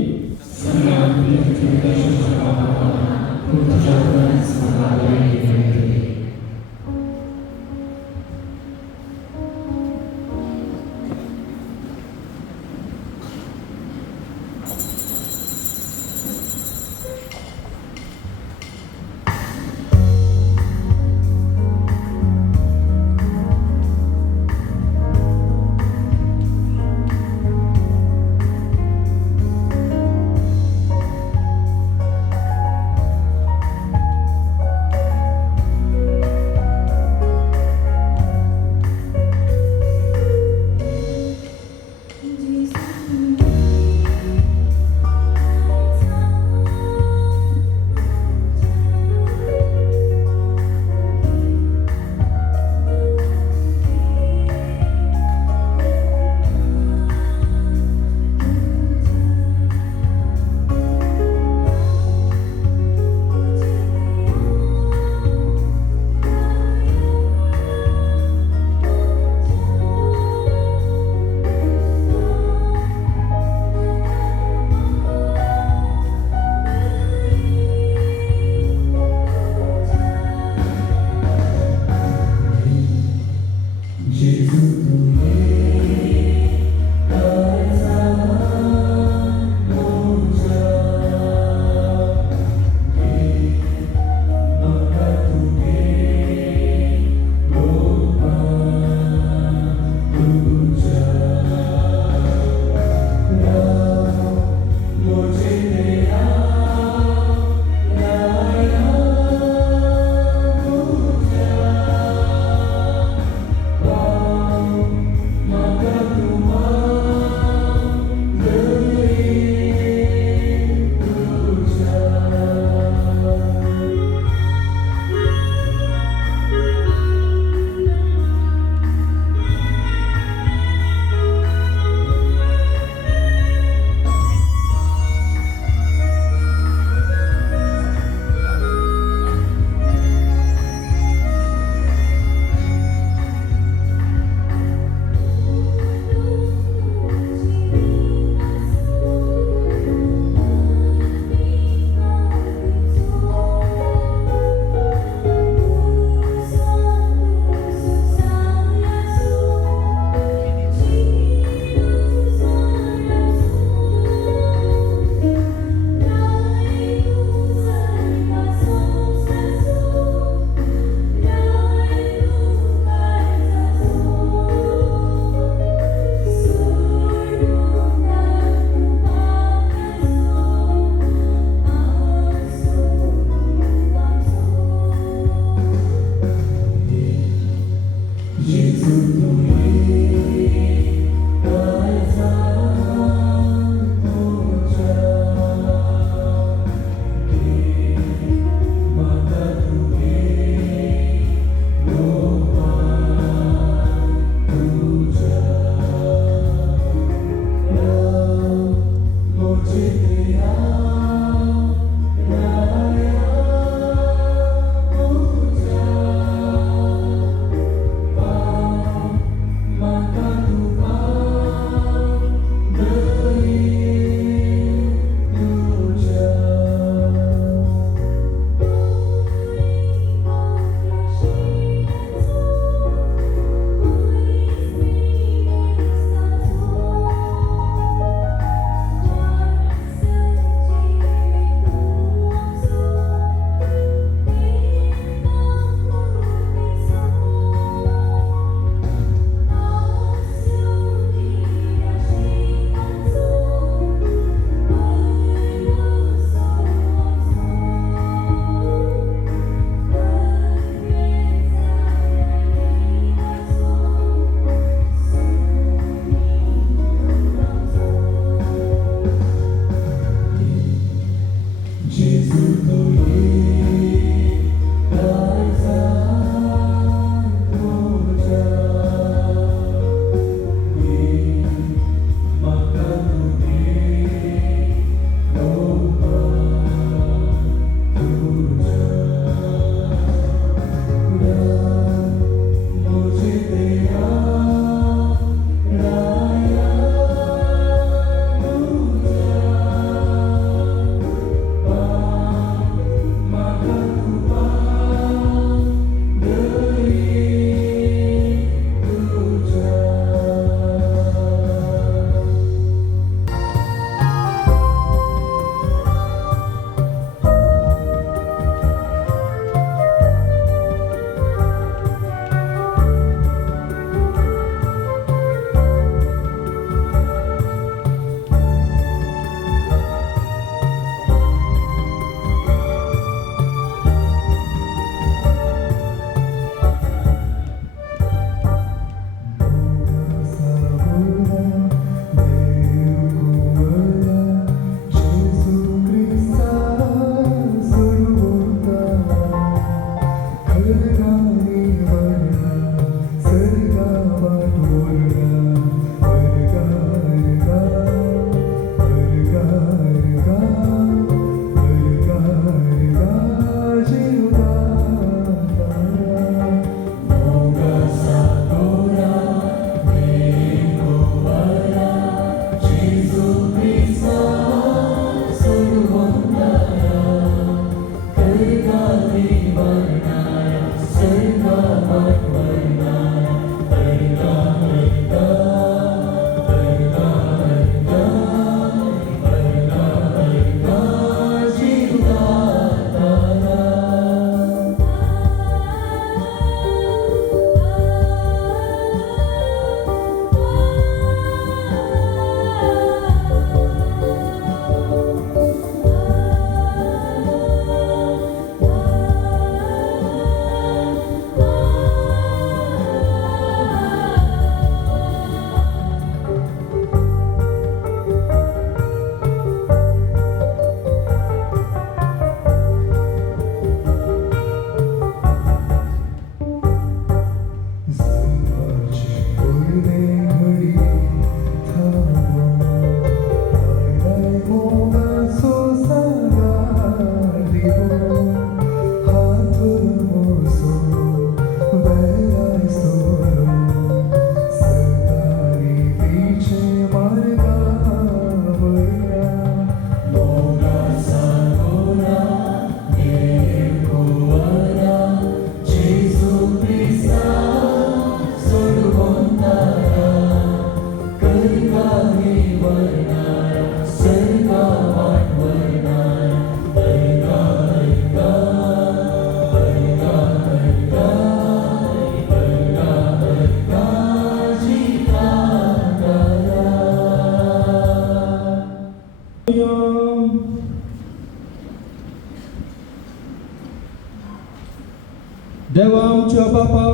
बापा,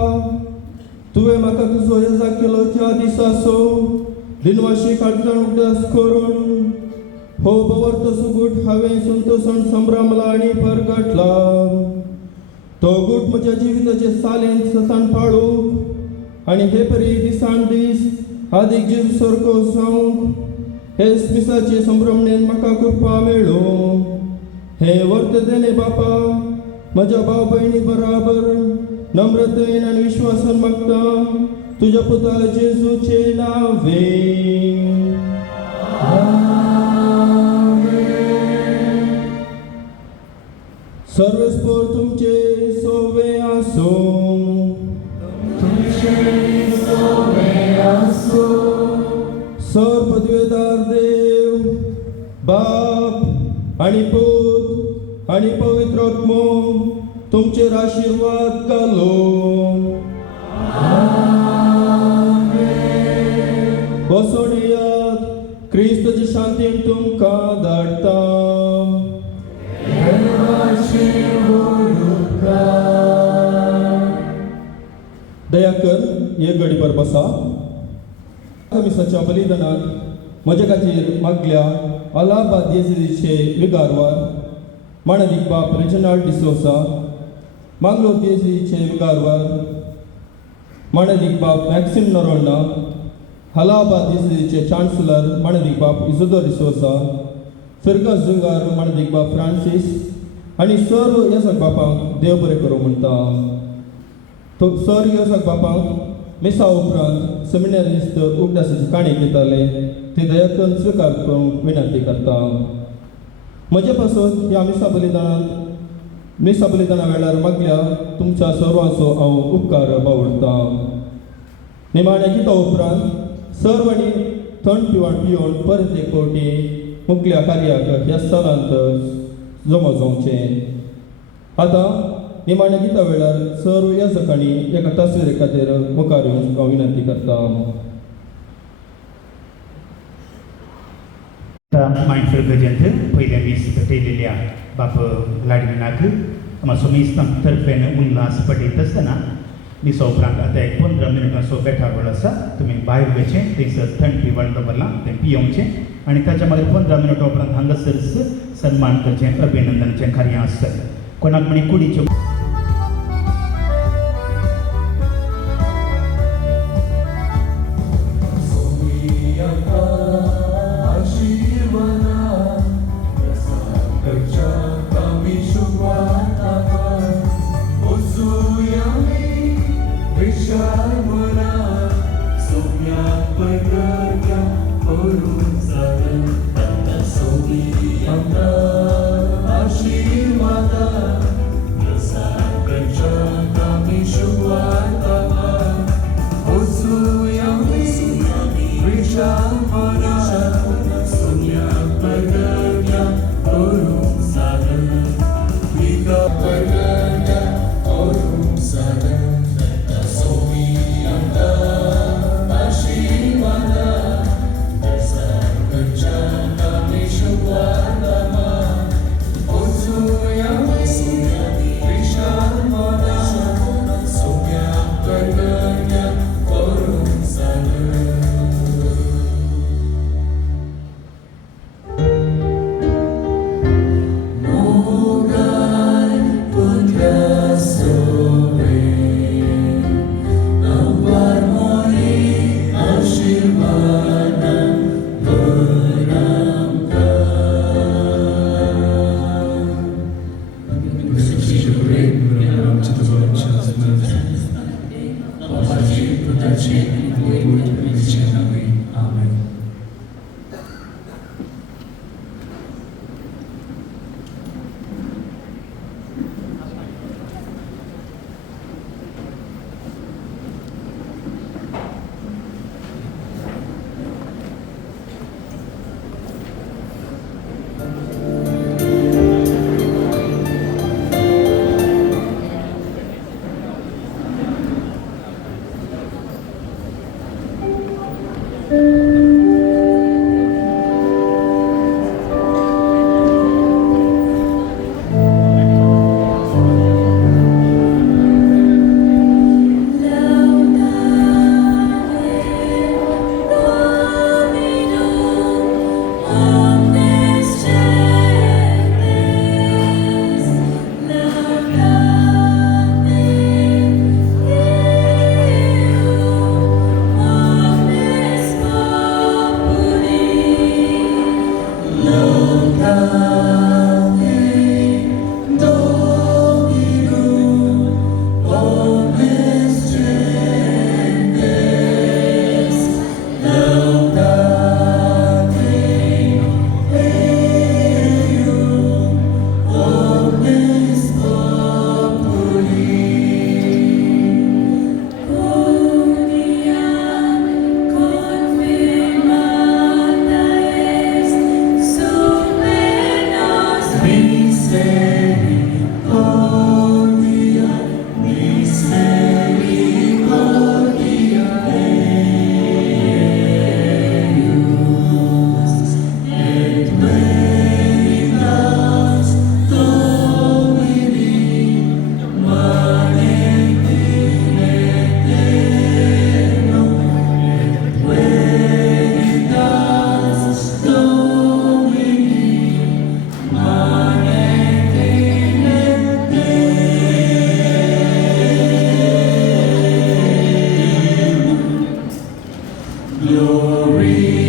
तुवें म्हाका तुजो येजा केलो त्या दिसाचो दिनवाशी काळजान उगडास करून हो बवर्त सुगूट हांवें संतोषान संभ्रमला आनी परगटला. तो गूट म्हज्या जिविताचे सालेन सतान पाळूंक आनी हे परी दिसान दीस आदीक जेजू सारको जावंक हे मिसाचे संभ्रमणेन म्हाका कृपा मेळ्ळो. हे वर्त देने बापा, म्हज्या भाव भयणी बराबर नम्रतेन आनी विश्वासान मागता तुज्या पुता जेजूचे नांवें. सर्वेस्पर तुमचे सोवे आसूं. सर पदवेदार देव, बाप आनी पूत आनी पवित्र आत्मो तुमचेर आशिर्वाद घालो. बसून येयात, क्रिस्ताची शांतीन तुमकां धाडटा. दया कर, एक घडीभर बसा. मिसाच्या बलिदानात म्हजे खातीर मागल्या अलाहाबाद येझुरीचे विगारवार माणिक बाप रेजिनाल्ड डिसोसा, मांगलोर येझुरीचे विगारवार माणिक बाप मॅक्सिम नरोन्ना, अलाहाबाद येझुरीचे चान्सलर माणिक बाप इजोदोर डिसोसा, फिरगस जुंगार माणिक बाप फ्रांसीस आनी सर्व येसक बापांक देव बरें करूं म्हणटा. तो सर येसक बापांक मिसा उपरांत सेमिनारिस्ट उगडासाची काणी दिताले ते दया करून स्विकार करूंक विनंती करता. म्हजे पासून ह्या मिसा बलिदाना वेळार मागल्या तुमच्या सर्वांचो हांव उपकार बावडटा. निमाण्या गिता उपरांत सर्व आनी थंड पिवण पिवन परत एक फावटी मुखल्या कार्याक ह्या स्थलांत जमा जावचें. आतां निमाण्या गिता वेळार सर्व याजकांनी एका तस्विरे खातीर मुखार येवंक हांव विनंती करता. मायंडफुल गजेंत पयल्या मीस भेटयलेल्या बाप लाडविनाक मातसो मीस तर्फेन उल्हास पटयत आसतना मिसा उपरांत आतां एक 15 मिनटांचो बेठावळ आसा. तुमी भायर वयचें, थंयसर थंड पिवण दवरलां तें पियोवचें आनी ताच्या मागीर 15 मिनटां उपरांत हांगासर सन्मान करचें, अभिनंदनाचें कार्य आसतलें. कोणाक म्हणी कुडीच्यो glory.